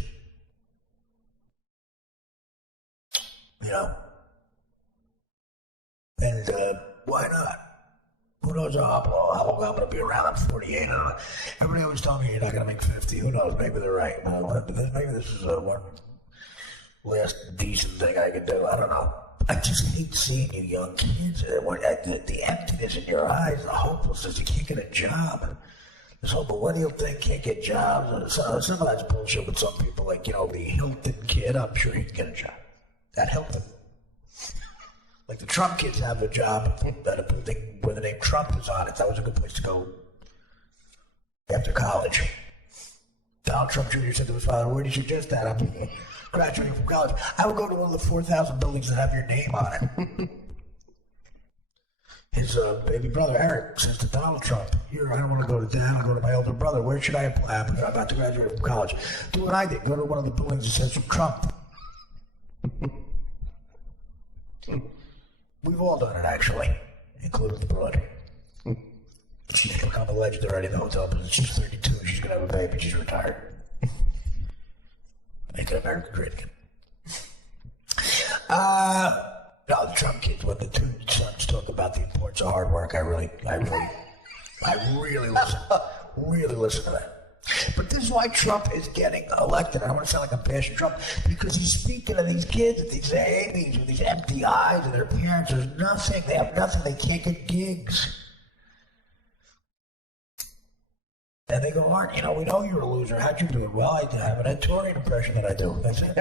You know? And why not? Who knows how long I'm going to be around? I'm 48. I don't know. Everybody always tells me you're not going to make 50. Who knows? Maybe they're right. Maybe this is one last decent thing I can do. I don't know. I just hate seeing you young kids. The emptiness in your eyes, the hopelessness. You can't get a job. This whole millennial thing, can't get jobs. Some of that's bullshit with some people. Like, the Hilton kid, I'm sure he can get a job. That Hilton. Like the Trump kids have a job where the name Trump is on it. That was a good place to go after college. Donald Trump Jr. said to his father, "Where do you suggest that? I'm graduating from college. I would go to one of the 4,000 buildings that have your name on it." His baby brother Eric says to Donald Trump, "Here, I don't want to go to Dad. I'll go to my older brother. Where should I apply? I'm about to graduate from college. Do what I did. Go to one of the buildings that says Trump." We've all done it, actually, including the broad. She's become a legend already in the hotel business. She's 32. She's going to have a baby. She's retired. Make America great again. No, the Trump kids, when the two sons talk about the importance of hard work, I really listen to that. But this is why Trump is getting elected. I don't want to sound like I'm bashing Trump, because he's speaking to these kids at these AAs with these empty eyes, and their parents, there's nothing. They have nothing. They can't get gigs. And they go, "Artie, we know you're a loser. How'd you do it?" "Well, I have an Artie impression that I do." That's it.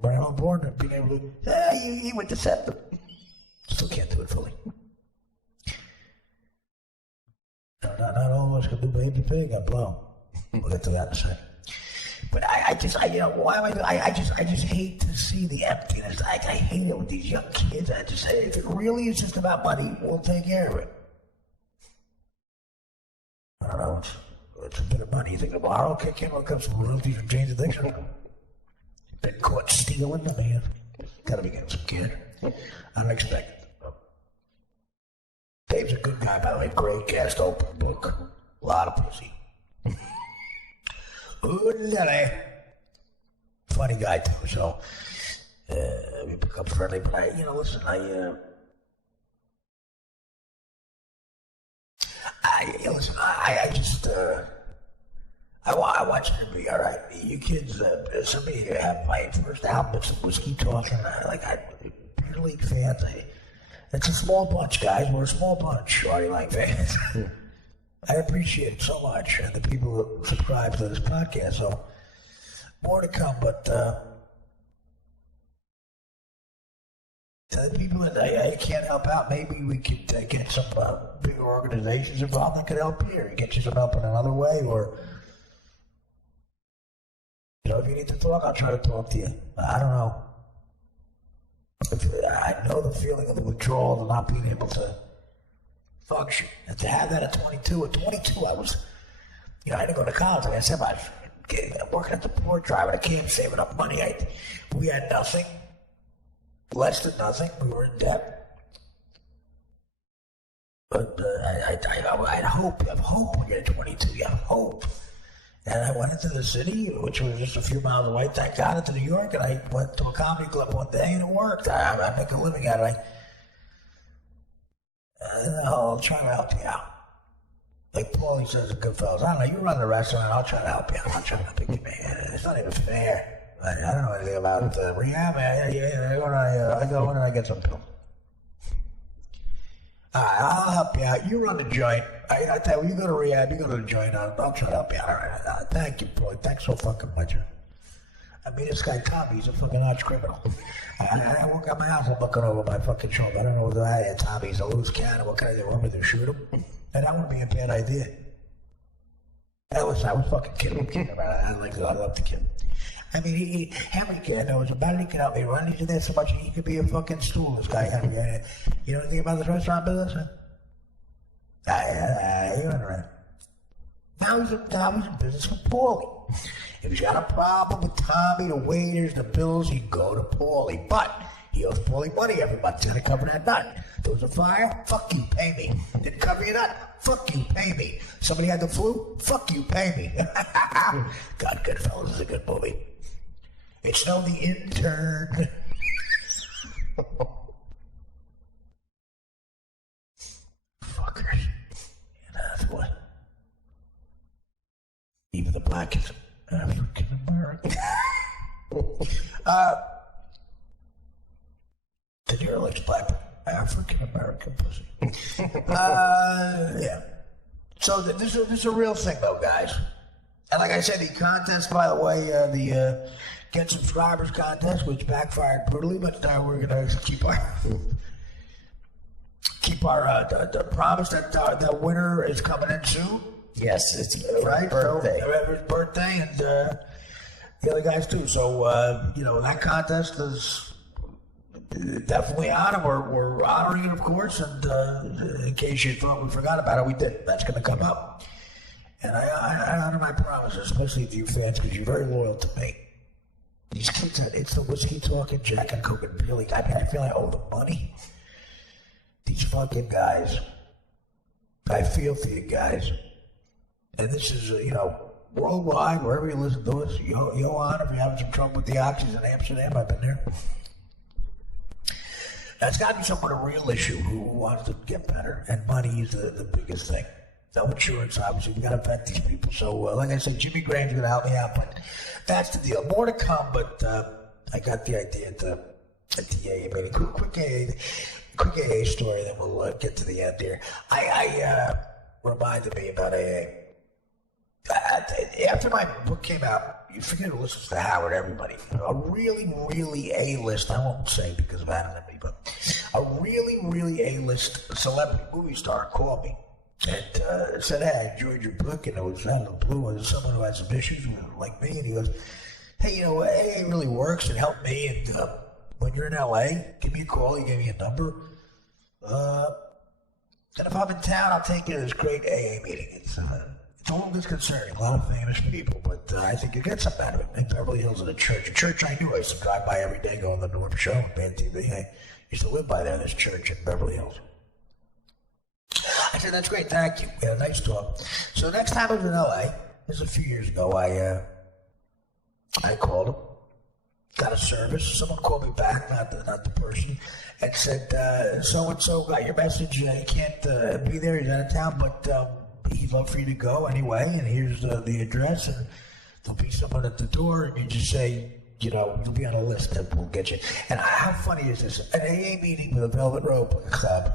When I'm on board and being able to, he went to set them. Still can't do it fully. Not all of us can do Baby Pig. I'm blown. We'll get to that in a second. But I just hate to see the emptiness. I hate it with these young kids. I just say, if it really is just about money, we'll take care of it. I don't know. It's a bit of money. You think the bar will kick in when it comes to royalties from Jane's Addiction? Been caught stealing? I mean, gotta be getting some kid. I don't expect it. Dave's a good guy, by the way. Great guest, open book. A lot of pussy. Ooh, Lily. Funny guy, too, so we become friendly. But I want you to be all right. You kids, somebody have my first album, some whiskey talking. I'm Beer League fans. It's a small bunch, guys. We're a small bunch, Artie Lang fans. I appreciate it so much, and the people who subscribe to this podcast. So more to come, but to the people that I can't help out, maybe we could get some bigger organizations involved that could help here, get you some help in another way, or if you need to talk, I'll try to talk to you. I don't know. I know the feeling of the withdrawal and not being able to function. And to have that at 22, I was, I didn't go to college. Like I said, I was working at the port, driving a cab, saving up money. We had nothing, less than nothing. We were in debt. But I had hope. You have hope when you're 22. You have hope. And I went into the city, which was just a few miles away. Thank God, into New York, and I went to a comedy club one day, and it worked. I make a living out of it. I'll try to help you out. Like Paulie says in Goodfellas, I don't know, you run the restaurant, I'll try to help you out. I'll try to help you. It's not even fair. I don't know anything about rehab. I go in and I get some pills. All right, I'll help you out. You run the joint. I tell you, you go to rehab, you go to the joint. I'll try to help you out. All right, thank you, boy. Thanks so fucking much. I mean, this guy Tommy, he's a fucking arch criminal. I walk out my house, I'm looking over my fucking shoulder. I don't know whether Tommy's a loose cannon. What can I do? Want me to shoot him? And that wouldn't be a bad idea. I was fucking kidding around. I love the kid. I mean, how many kids knows about it? He can help me run. He's in there so much he could be a fucking stool, this guy. You know anything about this restaurant business? He went around. Now he's in business with Paulie. If he's got a problem with Tommy, the waiters, the bills, he can go to Paulie. But he owes Paulie money every month to cover that nut. There was a fire? Fuck you, pay me. Didn't cover your nut? Fuck you, pay me. Somebody had the flu? Fuck you, pay me. God, Goodfellas is a good movie. It's known The Intern. Fuckers. That's what. Even the black is African American. The deer likes black African American pussy. Yeah. So this is a real thing, though, guys. And like I said, the contest, by the way, the Get Subscribers contest, which backfired brutally, but we're gonna keep our the promise that the winner is coming in soon. Yes, it's right. birthday. So, his birthday, and the other guys too. So that contest is definitely on, and we're honoring it, of course. And in case you thought we forgot about it, we did. That's going to come up. And I honor my promises, especially to you fans, because you're very loyal to me. These kids, it's the whiskey talking, Jack and Coke and Billy. I feel I owe them money. These fucking guys. I feel for you guys. And this is, worldwide, wherever you listen to us. Yo on, if you're having some trouble with the oxys in Amsterdam, I've been there. That's got to be somewhat a real issue. Who wants to get better? And money is the biggest thing. No insurance, obviously. We got to vet these people. So, like I said, Jimmy Graham's going to help me out, but that's the deal. More to come, but I got the idea at the AA meeting. Quick AA story, then we'll get to the end here. I reminded me about AA. After my book came out, you forget who listens to Howard, everybody. A really, really A-list, I won't say because of anonymity, but a really, really A-list celebrity movie star called me and said, hey, I enjoyed your book, and it was out of the blue. It was someone who had some issues like me, and he goes, hey, AA really works. It helped me, and when you're in LA, give me a call. He gave me a number. And if I'm in town, I'll take you to this great AA meeting. It's a little disconcerting. A lot of famous people, but I think you get something out of it. In Beverly Hills in a church I knew. I used to drive by every day, go on the North Show and Band TV. I used to live by there, this church in Beverly Hills. I said, that's great, thank you. We had a nice talk. So next time I was in LA, this was a few years ago, I called him, got a service. Someone called me back, not the person, and said, so-and-so got your message. He can't be there, he's out of town, but he'd love for you to go anyway, and here's the address, and there'll be someone at the door, and you just say, you'll be on a list that will get you. And how funny is this? An AA meeting with a Velvet Rope Club,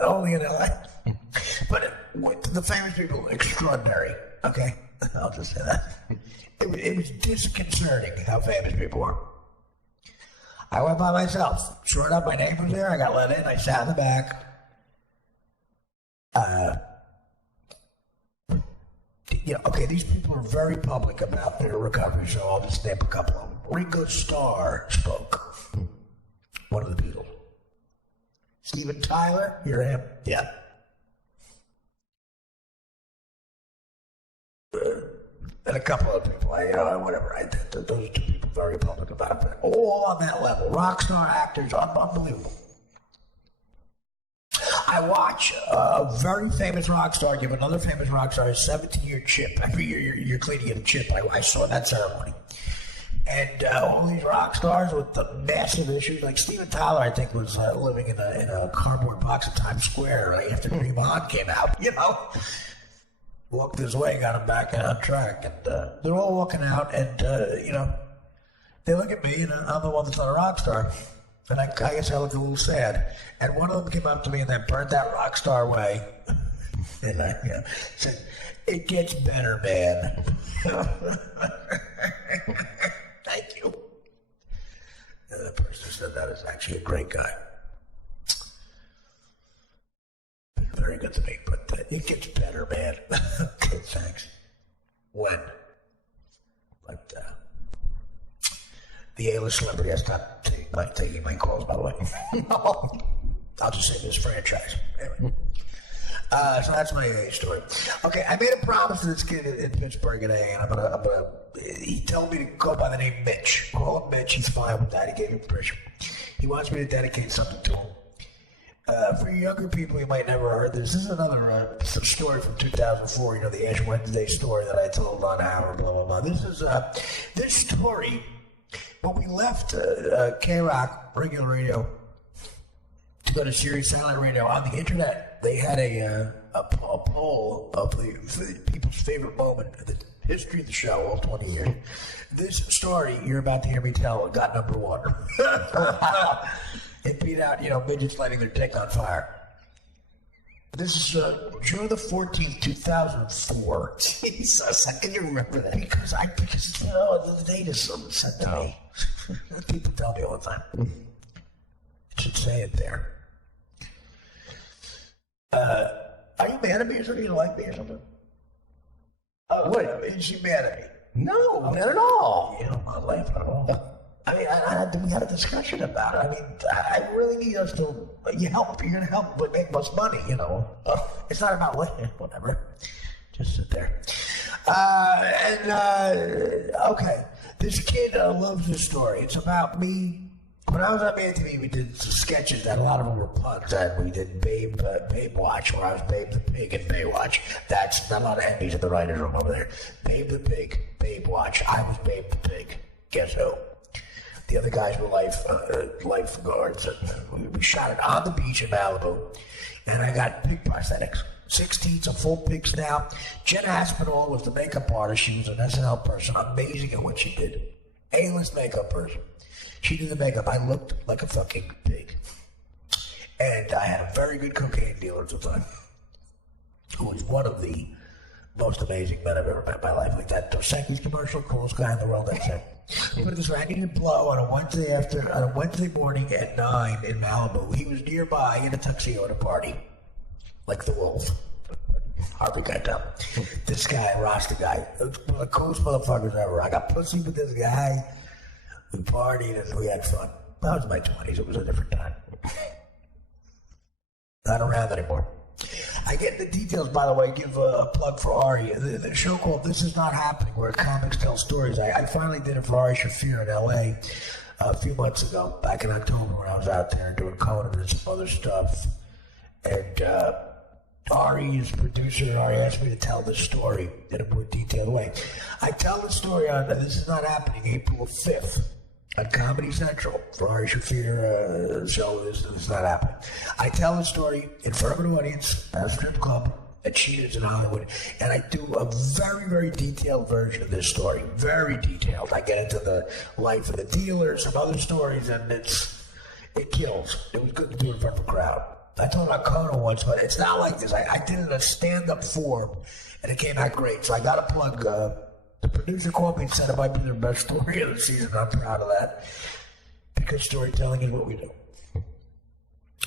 only in LA. But the famous people, extraordinary, okay? I'll just say that. It was disconcerting how famous people were. I went by myself. Sure enough, my name was there. I got let in. I sat in the back. Okay, these people are very public about their recovery, so I'll just name a couple of them. Ringo Starr spoke. One of the Beatles. Steven Tyler, hear him? Yeah. And a couple of people, whatever. Those are two people very public about it. All on that level. Rock star actors, unbelievable. I watch a very famous rock star give another famous rock star a 17-year chip. Every year you're cleaning a chip. I saw that ceremony. And all these rock stars with the massive issues, like Steven Tyler, I think, was living in a cardboard box in Times Square after Dream On came out, Walked his way, got him back on track. And they're all walking out, and, they look at me, and I'm the one that's not a rock star. And I guess I looked a little sad. And one of them came up to me and then burnt that rock star way. And I said, "It gets better, man." Thank you. And the person who said that is actually a great guy. Been very good to me, but it gets better, man. Okay, thanks. When? Like the A-list celebrity has stopped taking my calls, by the way. No. I'll just say this franchise. Anyway. So that's my AA story. Okay, I made a promise to this kid in Pittsburgh today, and I'm gonna. He told me to go by the name Mitch. Call him Mitch. He's fine with that. He gave me permission. He wants me to dedicate something to him. For younger people, you might never heard this. This is another story from 2004. You know, the Ash Wednesday story that I told on Howard. Blah blah blah. This is this story. When we left K-Rock regular radio to go to Sirius Satellite Radio on the internet, they had a poll of the people's favorite moment in the history of the show, all 20 years. This story you're about to hear me tell got number one. It beat out, midgets lighting their dick on fire. This is June the 14th, 2004. Jesus, how can you remember that? Because it's, the date is sent to me. People tell me all the time. I should say it there. Are you mad at me or something? You like me or something? What? Is she mad at me? No, not at all. I'm not laughing at all. I mean, we had a discussion about it. I mean, I really need us to, you're going to help, but make us money, It's not about whatever. Just sit there. Okay. This kid loves this story. It's about me. When I was on MTV, we did some sketches that a lot of them were puns. And we did Babe Watch, where I was Babe the Pig in Baywatch. That's not a lot of Emmys in the writer's room over there. Babe the Pig, Babe Watch. I was Babe the Pig. Guess who? The other guys were lifeguards. And we shot it on the beach in Malibu. And I got pig prosthetics. 6 teeth, a full pig snout. Jen Aspinall was the makeup artist. She was an SNL person. Amazing at what she did. A-list makeup person. She did the makeup. I looked like a fucking pig. And I had a very good cocaine dealer at the time, who was one of the most amazing men I've ever met in my life. Like that Dos Equis commercial, coolest guy in the world, I'd say. Put it this way, I needed to blow on a Wednesday morning at 9 in Malibu. He was nearby in a tuxedo at a party, like the wolf. Harvey got down. This guy, Rasta guy, one of the coolest motherfuckers ever. I got pussy with this guy. We partied and we had fun. That was my 20s. It was a different time. Not around anymore. I get the details, by the way. Give a plug for Artie. The show called This Is Not Happening, where comics tell stories. I finally did it for Ari Shafir in L.A. a few months ago, back in October, when I was out there doing Conan and some other stuff. And Ari is producer, and Ari asked me to tell this story in a more detailed way. I tell the story on This Is Not Happening, April 5th. On Comedy Central for Ari Shafir show. This is Not Happening. I tell the story in front of an audience at a strip club at Cheetahs in Hollywood, and I do a very, very detailed version of this story. Very detailed. I get into the life of the dealer, some other stories, and it kills. It was good to do it in front of a crowd. I told about Conan once, but it's not like this. I did it in a stand-up form, and it came out great. So I got to plug. The producer called me and said it might be the best story of the season. I'm proud of that, because storytelling is what we do.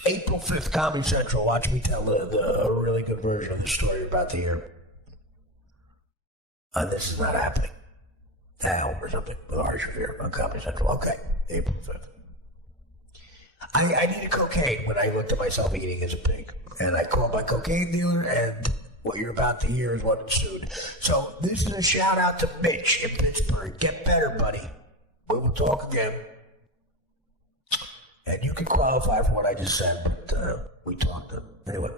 April 5th, Comedy Central. Watch me tell a really good version of the story you're about to hear. This Is Not Happening now or something with Ari Shafir on Comedy Central. Okay, April 5th. I needed cocaine when I looked at myself eating as a pig. And I called my cocaine dealer, and what you're about to hear is what ensued. So this is a shout out to Mitch in Pittsburgh. Get better, buddy. We will talk again. And you can qualify for what I just said, but we talked. Anyway,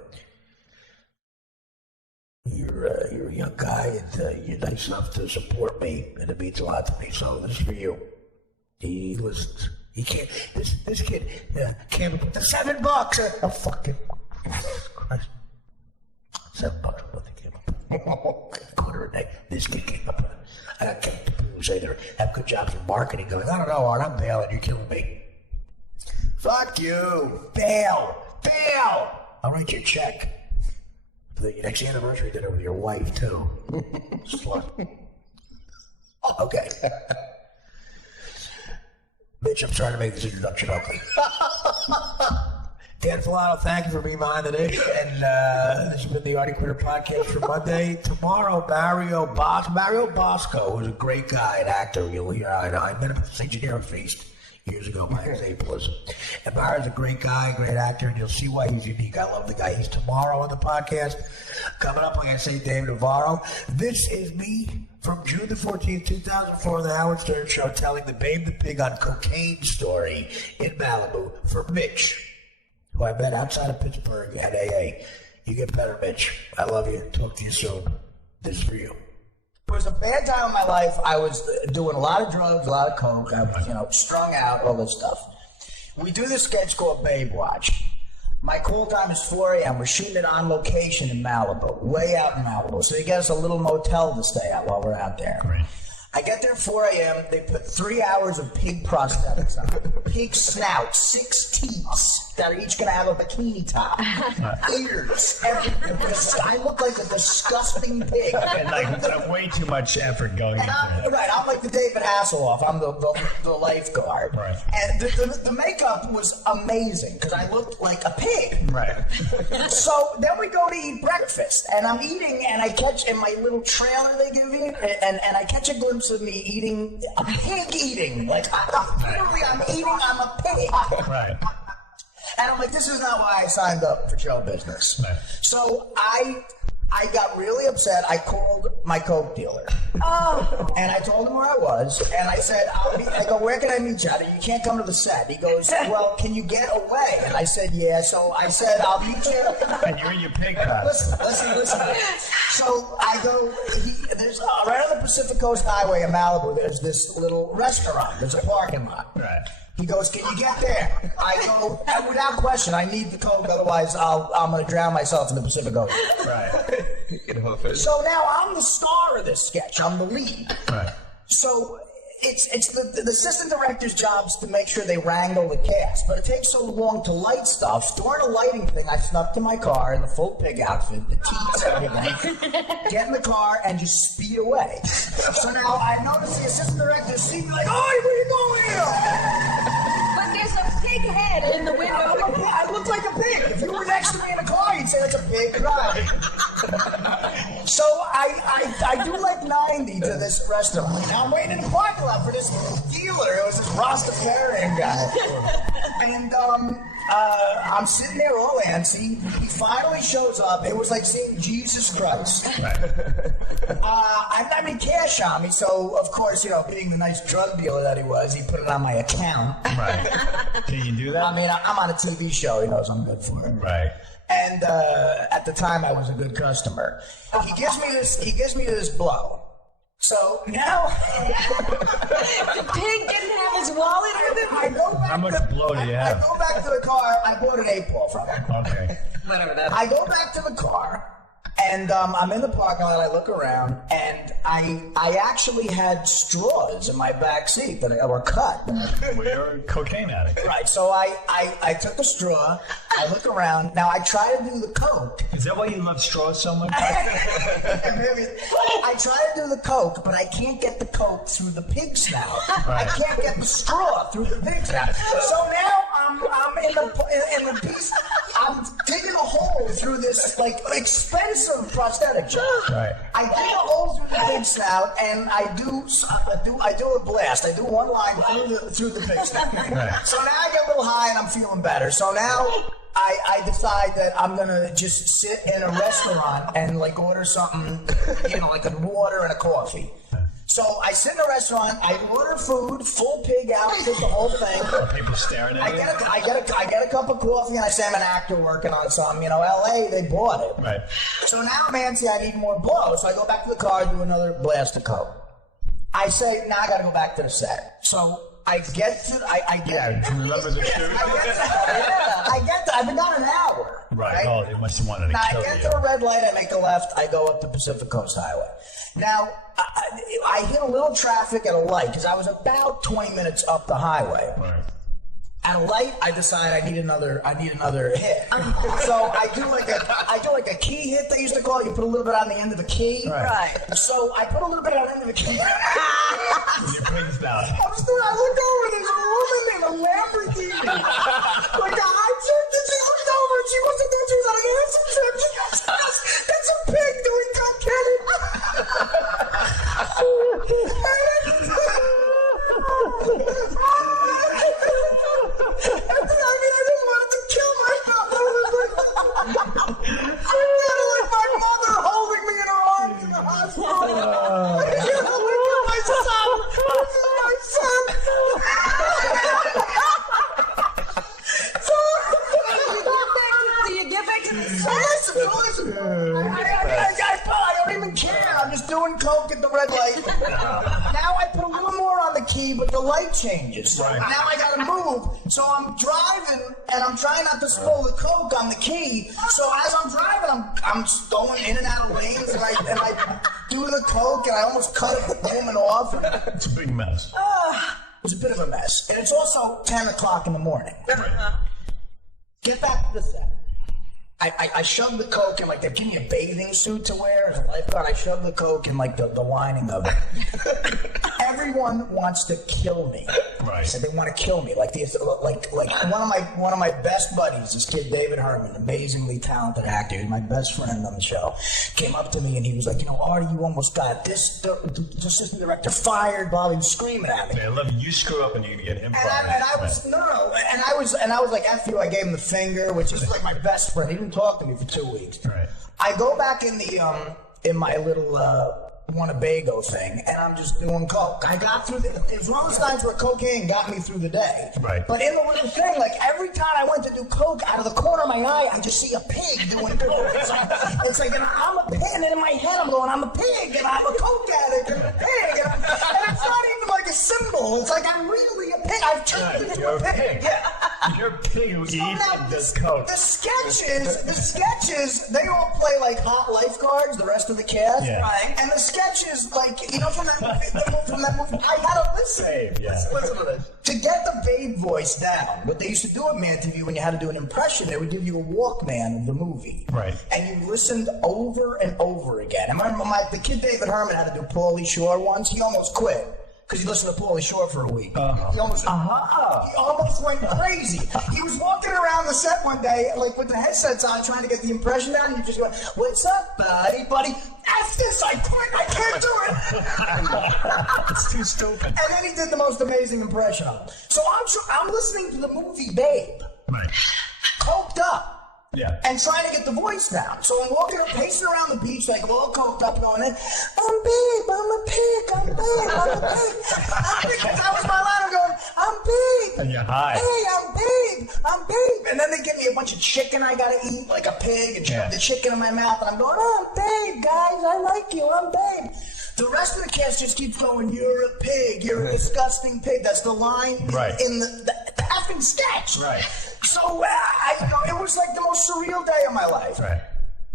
you're a young guy, and you're nice enough to support me, and it means a lot to me. So this is for you. He listens. He can't. This kid can't put the $7. Oh, fucking Christ. $7 what they came up with. $250 a day. This kid came up with it. I got people say they have good jobs in marketing going, I don't know, Art, I'm bailing, you're killing me. Fuck you. Bail. I'll write you a check for the next anniversary dinner with your wife, too. Slut. Okay. Mitch, I'm sorry to make this introduction ugly. Dan Filano, thank you for being behind the dish. And this has been the Artie Quitter podcast for Monday. Tomorrow, Mario Bosco, who's a great guy, an actor. You'll hear, I met him at the St. Genera Feast years ago by his ableism. And Mario's a great guy, great actor, and you'll see why he's unique. I love the guy. He's tomorrow on the podcast. Coming up, like I say, Dave Navarro. This is me from June the 14th, 2004, on the Howard Stern Show, telling the Babe the Pig on cocaine story in Malibu for Mitch, who I met outside of Pittsburgh at AA. You get better, Mitch. I love you. Talk to you soon. This is for you. It was a bad time in my life. I was doing a lot of drugs, a lot of coke. I was, strung out, all this stuff. We do this sketch called Babe Watch. My call time is 4 a.m. We're shooting it on location in Malibu, way out in Malibu. So they get us a little motel to stay at while we're out there. Great. I get there at 4 a.m. They put 3 hours of pig prosthetics on. Pig snout, 6 teeth that are each going to have a bikini top. Ears, everything. I look like a disgusting pig. And like way too much effort going into it. Right, I'm like the David Hasselhoff. I'm the lifeguard. Right. And the makeup was amazing because I looked like a pig. Right. So then we go to eat breakfast, and I'm eating, and I catch in my little trailer they give you, and I catch a glimpse of me eating, a pig eating. Like, literally, I'm a pig. Right. And I'm like, this is not why I signed up for show business. Right. So I got really upset. I called my coke dealer. And I told him where I was. And I said, I go, where can I meet you? You can't come to the set. He goes, well, can you get away? And I said, yeah. So I said, I'll meet you. And you're in your pig costume. Listen. So I go, there's right on the Pacific Coast Highway in Malibu, there's this little restaurant. There's a parking lot. Right. He goes, can you get there? I go, without question, I need the coke, otherwise I'm going to drown myself in the Pacific Ocean. Right. So now I'm the star of this sketch. I'm the lead. Right. So it's the assistant director's job to make sure they wrangle the cast, but it takes so long to light stuff. During a lighting thing, I snuck to my car in the full pig outfit, the teeth, everything, get in the car, and just speed away. So now I notice the assistant director see me like, oh, where you going here? But there's a pig head in the window. I look like a pig. If you were next to me in a car, you'd say that's a pig drive. So I do like 90 to this restaurant. Now I'm waiting in the parking lot for this dealer. It was this Rastafarian guy. And I'm sitting there all antsy. He finally shows up. It was like seeing Jesus Christ. Right. I'm in cash on me, so of course, being the nice drug dealer that he was, he put it on my account. Right. Can you do that? I mean, I'm on a TV show. He knows I'm good for it. Right. And at the time, I was a good customer. He gives me this blow. So now, The pig didn't have his wallet with him. I go back. How much blow do you I have? go back to the car. I bought an 8-ball from him. Okay. I go back to the car, and I'm in the parking lot. I look around, and I actually had straws in my back seat that were cut. Well, you're a cocaine addict. Right. So I took a straw. I look around. Now I try to do the coke. Is that why you love straws so much? I try to do the coke, but I can't get the coke through the pig snout. I can't get the straw through the pig snout. So now I'm in the piece. I'm digging a hole through this like expensive prosthetic job. Right. I dig a hole through the pig snout, and I do a blast. I do one line through the pig snout. Right. So now I get a little high, and I'm feeling better. So now I decide that I'm gonna just sit in a restaurant and like order something, like a water and a coffee. So I sit in a restaurant, I order food, full pig outfit, the whole thing. People staring at you? I get a cup of coffee, and I say I'm an actor working on something. LA, they bought it. Right. So now I'm antsy, I need more blow. So I go back to the car, do another blast of coke. I say, now I gotta go back to the set. So I get to, Yeah, do you remember the shoot? I've been gone an hour. Right. Oh, they must have wanted to Now I kill get you. to a red light, I make a left, I go up the Pacific Coast Highway. Now, I hit a little traffic at a light because I was about 20 minutes up the highway. Right. At a light, I decide I need another hit. So I do like a key hit they used to call it. You put a little bit on the end of the key. Right. So I put a little bit on the end of the key. Your pings down. I looked over, there's a woman in a Lamborghini. Like a high chick, and she looked over and she wasn't there, she was on an acid trip. She goes, that's a pig doing cocaine. I just wanted to kill myself. I felt like my mother holding me in her arms in the hospital. My son. Do you get back to the Listen. I don't even care. I'm just doing coke at the red light. Now I put a little more on the key, but the light changes. Right. Now I gotta move. So I'm driving, and I'm trying not to spill the coke on the key. So as I'm driving, I'm going in and out of lanes, and I do the coke, and I almost cut the woman off. It's a big mess. It was a bit of a mess. And it's also 10 o'clock in the morning. Get back to the set. I shoved the coke in, like, they give me a bathing suit to wear as a lifeguard. I shoved the coke in, like, the lining of it. Everyone wants to kill me. Right. So they want to kill me. Like one of my best buddies, this kid David Herman, amazingly talented actor, he's my best friend on the show, came up to me and he was like, Artie, you almost got this the assistant director fired. Blah, he was screaming at me. I love you screw up and you get him fired. And I was like, F you. I gave him the finger, which is like my best friend. He didn't talk to me for 2 weeks. Right. I go back in in my little Winnebago thing, and I'm just doing coke. I got through it was one of those times where cocaine got me through the day. Right. But in the little thing, like every time I went to do coke, out of the corner of my eye, I just see a pig doing coke. It's like, and I'm a pig, and in my head I'm going, I'm a pig, and I'm a coke addict, and I'm a pig, and it's not even like a symbol. It's like I'm really a pig. I've turned into a pig. Yeah. You're a pig who eats and does coke. The sketches, they all play like hot lifeguards, the rest of the cast. Yeah. Right. And the sketches, like, from that movie, I had to listen. Babe, yeah. Listen to this. To get the Babe voice down, what they used to do at Man TV when you had to do an impression, they would give you a Walkman of the movie. Right. And you listened over and over again. I remember the kid David Herman had to do Pauly Shore once. He almost quit. Because he listened to Pauly Shore for a week. He almost went crazy. He was walking around the set one day, like with the headsets on, trying to get the impression down, and you just go, "What's up, buddy? F this, I quit, I can't do it." It's too stupid. And then he did the most amazing impression of him. So I'm listening to the movie Babe, Right. coked up. Yeah. And trying to get the voice down. So I'm walking up, pacing around the beach, like all coked up, going in, I'm Babe, I'm a pig, I'm Babe, I'm a pig. That was my line. I'm going, I'm Babe. And you're high. Hey, I'm Babe. And then they give me a bunch of chicken I gotta eat, like a pig, and shove the chicken in my mouth. And I'm going, I'm Babe, guys, I like you, I'm Babe. The rest of the cast just keeps going, you're a pig, you're a disgusting pig. That's the line in the effing sketch. Right. So, it was like the most surreal day of my life. Right.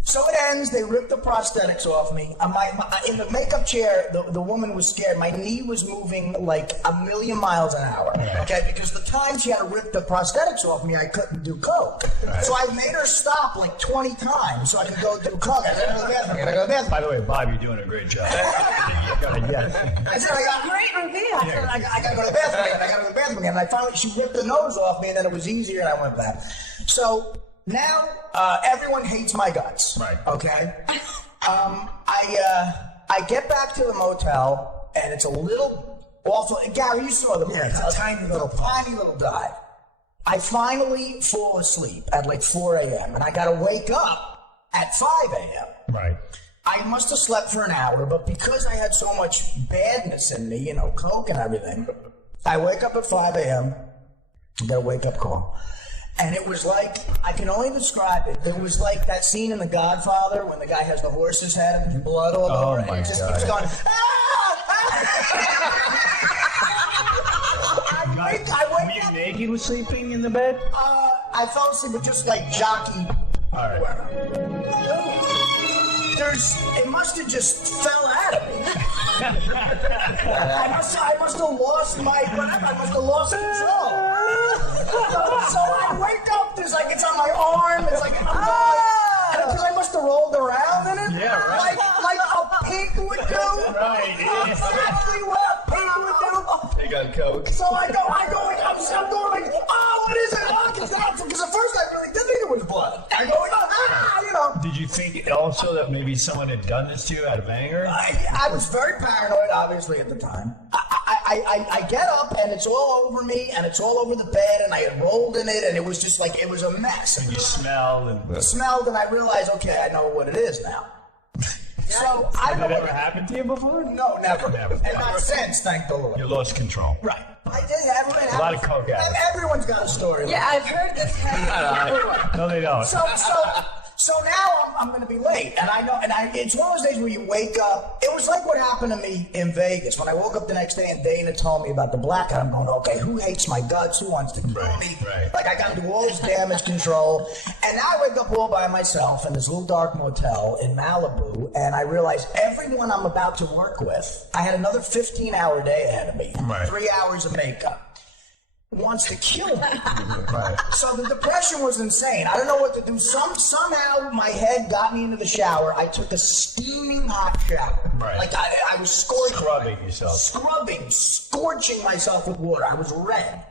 So it ends, they rip the prosthetics off me. In the makeup chair, the woman was scared. My knee was moving like 1,000,000 miles an hour. Right. Okay, because the time she had to rip the prosthetics off me, I couldn't do coke. Right. So I made her stop like 20 times so I could go do coke. I gotta go to the bathroom. By the way, Bob, you're doing a great job. I said, great review. I gotta go to the bathroom again. I gotta go to the bathroom again. And I finally, she ripped the nose off me, and then it was easier, and I went back. So now everyone hates my guts. Right. Okay. I get back to the motel, and it's a little awful. Gary, you saw the movie. Yeah, it's a tiny little dive. I finally fall asleep at like 4 a.m. and I gotta wake up at 5 a.m. Right. I must have slept for an hour, but because I had so much badness in me, coke and everything, I wake up at 5 a.m. I got a wake-up call. And it was like, I can only describe it. It was like that scene in The Godfather when the guy has the horse's head and blood all over it. My It just God. keeps going, Were you naked with sleeping in the bed? I fell asleep with just like jockey. All right. It must have just fell out of me. I must have lost my, whatever, I must have lost control. So I wake up, there's like, it's on my arm, it's like, I'm going, because I must have rolled around in it. Yeah, right. Like a pig would do. Right. Exactly what a pig would do. They got Coke. So I'm going like, oh, what is it? Oh, it's not, because at first I really did think it was blood. I'm going, you know. Did you think also that maybe someone had done this to you out of anger? I was very paranoid, obviously, at the time. I get up and it's all over me and it's all over the bed and I had rolled in it and it was just like, it was a mess. And you smelled and... Smelled and I realized, okay, I know what it is now. So I don't Did know it ever what happen to you before? No, never. Never. And not since, thank the Lord. You lost control. Right. I did. A lot of coke addicts. Everyone's got a story. Yeah, I've heard this. No, they don't. So now I'm going to be late, and I know, it's one of those days where you wake up. It was like what happened to me in Vegas when I woke up the next day and Dana told me about the blackout. I'm going, okay, who hates my guts? Who wants to kill me? Right. Like I got to do all this damage control, and now I wake up all by myself in this little dark motel in Malibu, and I realize everyone I'm about to work with, I had another 15-hour day ahead of me, Right. 3 hours of makeup. Wants to kill me. Right. So the depression was insane. I don't know what to do. Somehow my head got me into the shower. I took a steaming hot shower. Right. Like I was scorching. Scrubbing yourself. Scorching myself with water. I was red.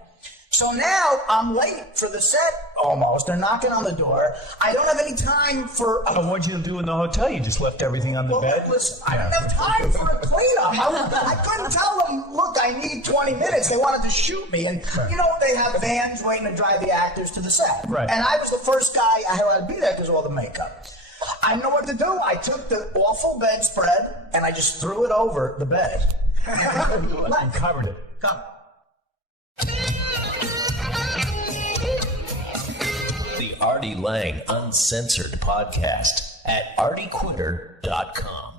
So now I'm late for the set almost. They're knocking on the door. I don't have any time for... What'd you do in the hotel? You just left everything on the Well, bed? listen, I don't have time for a cleanup. I couldn't tell them, look, I need 20 minutes. They wanted to shoot me. And, you know, they have vans waiting to drive the actors to the set. Right. And I was the first guy I had to be there because of all the makeup. I didn't know what to do. I took the awful bedspread and I just threw it over the bed. You covered it. Come. The Artie Lang Uncensored Podcast at artiequitter.com.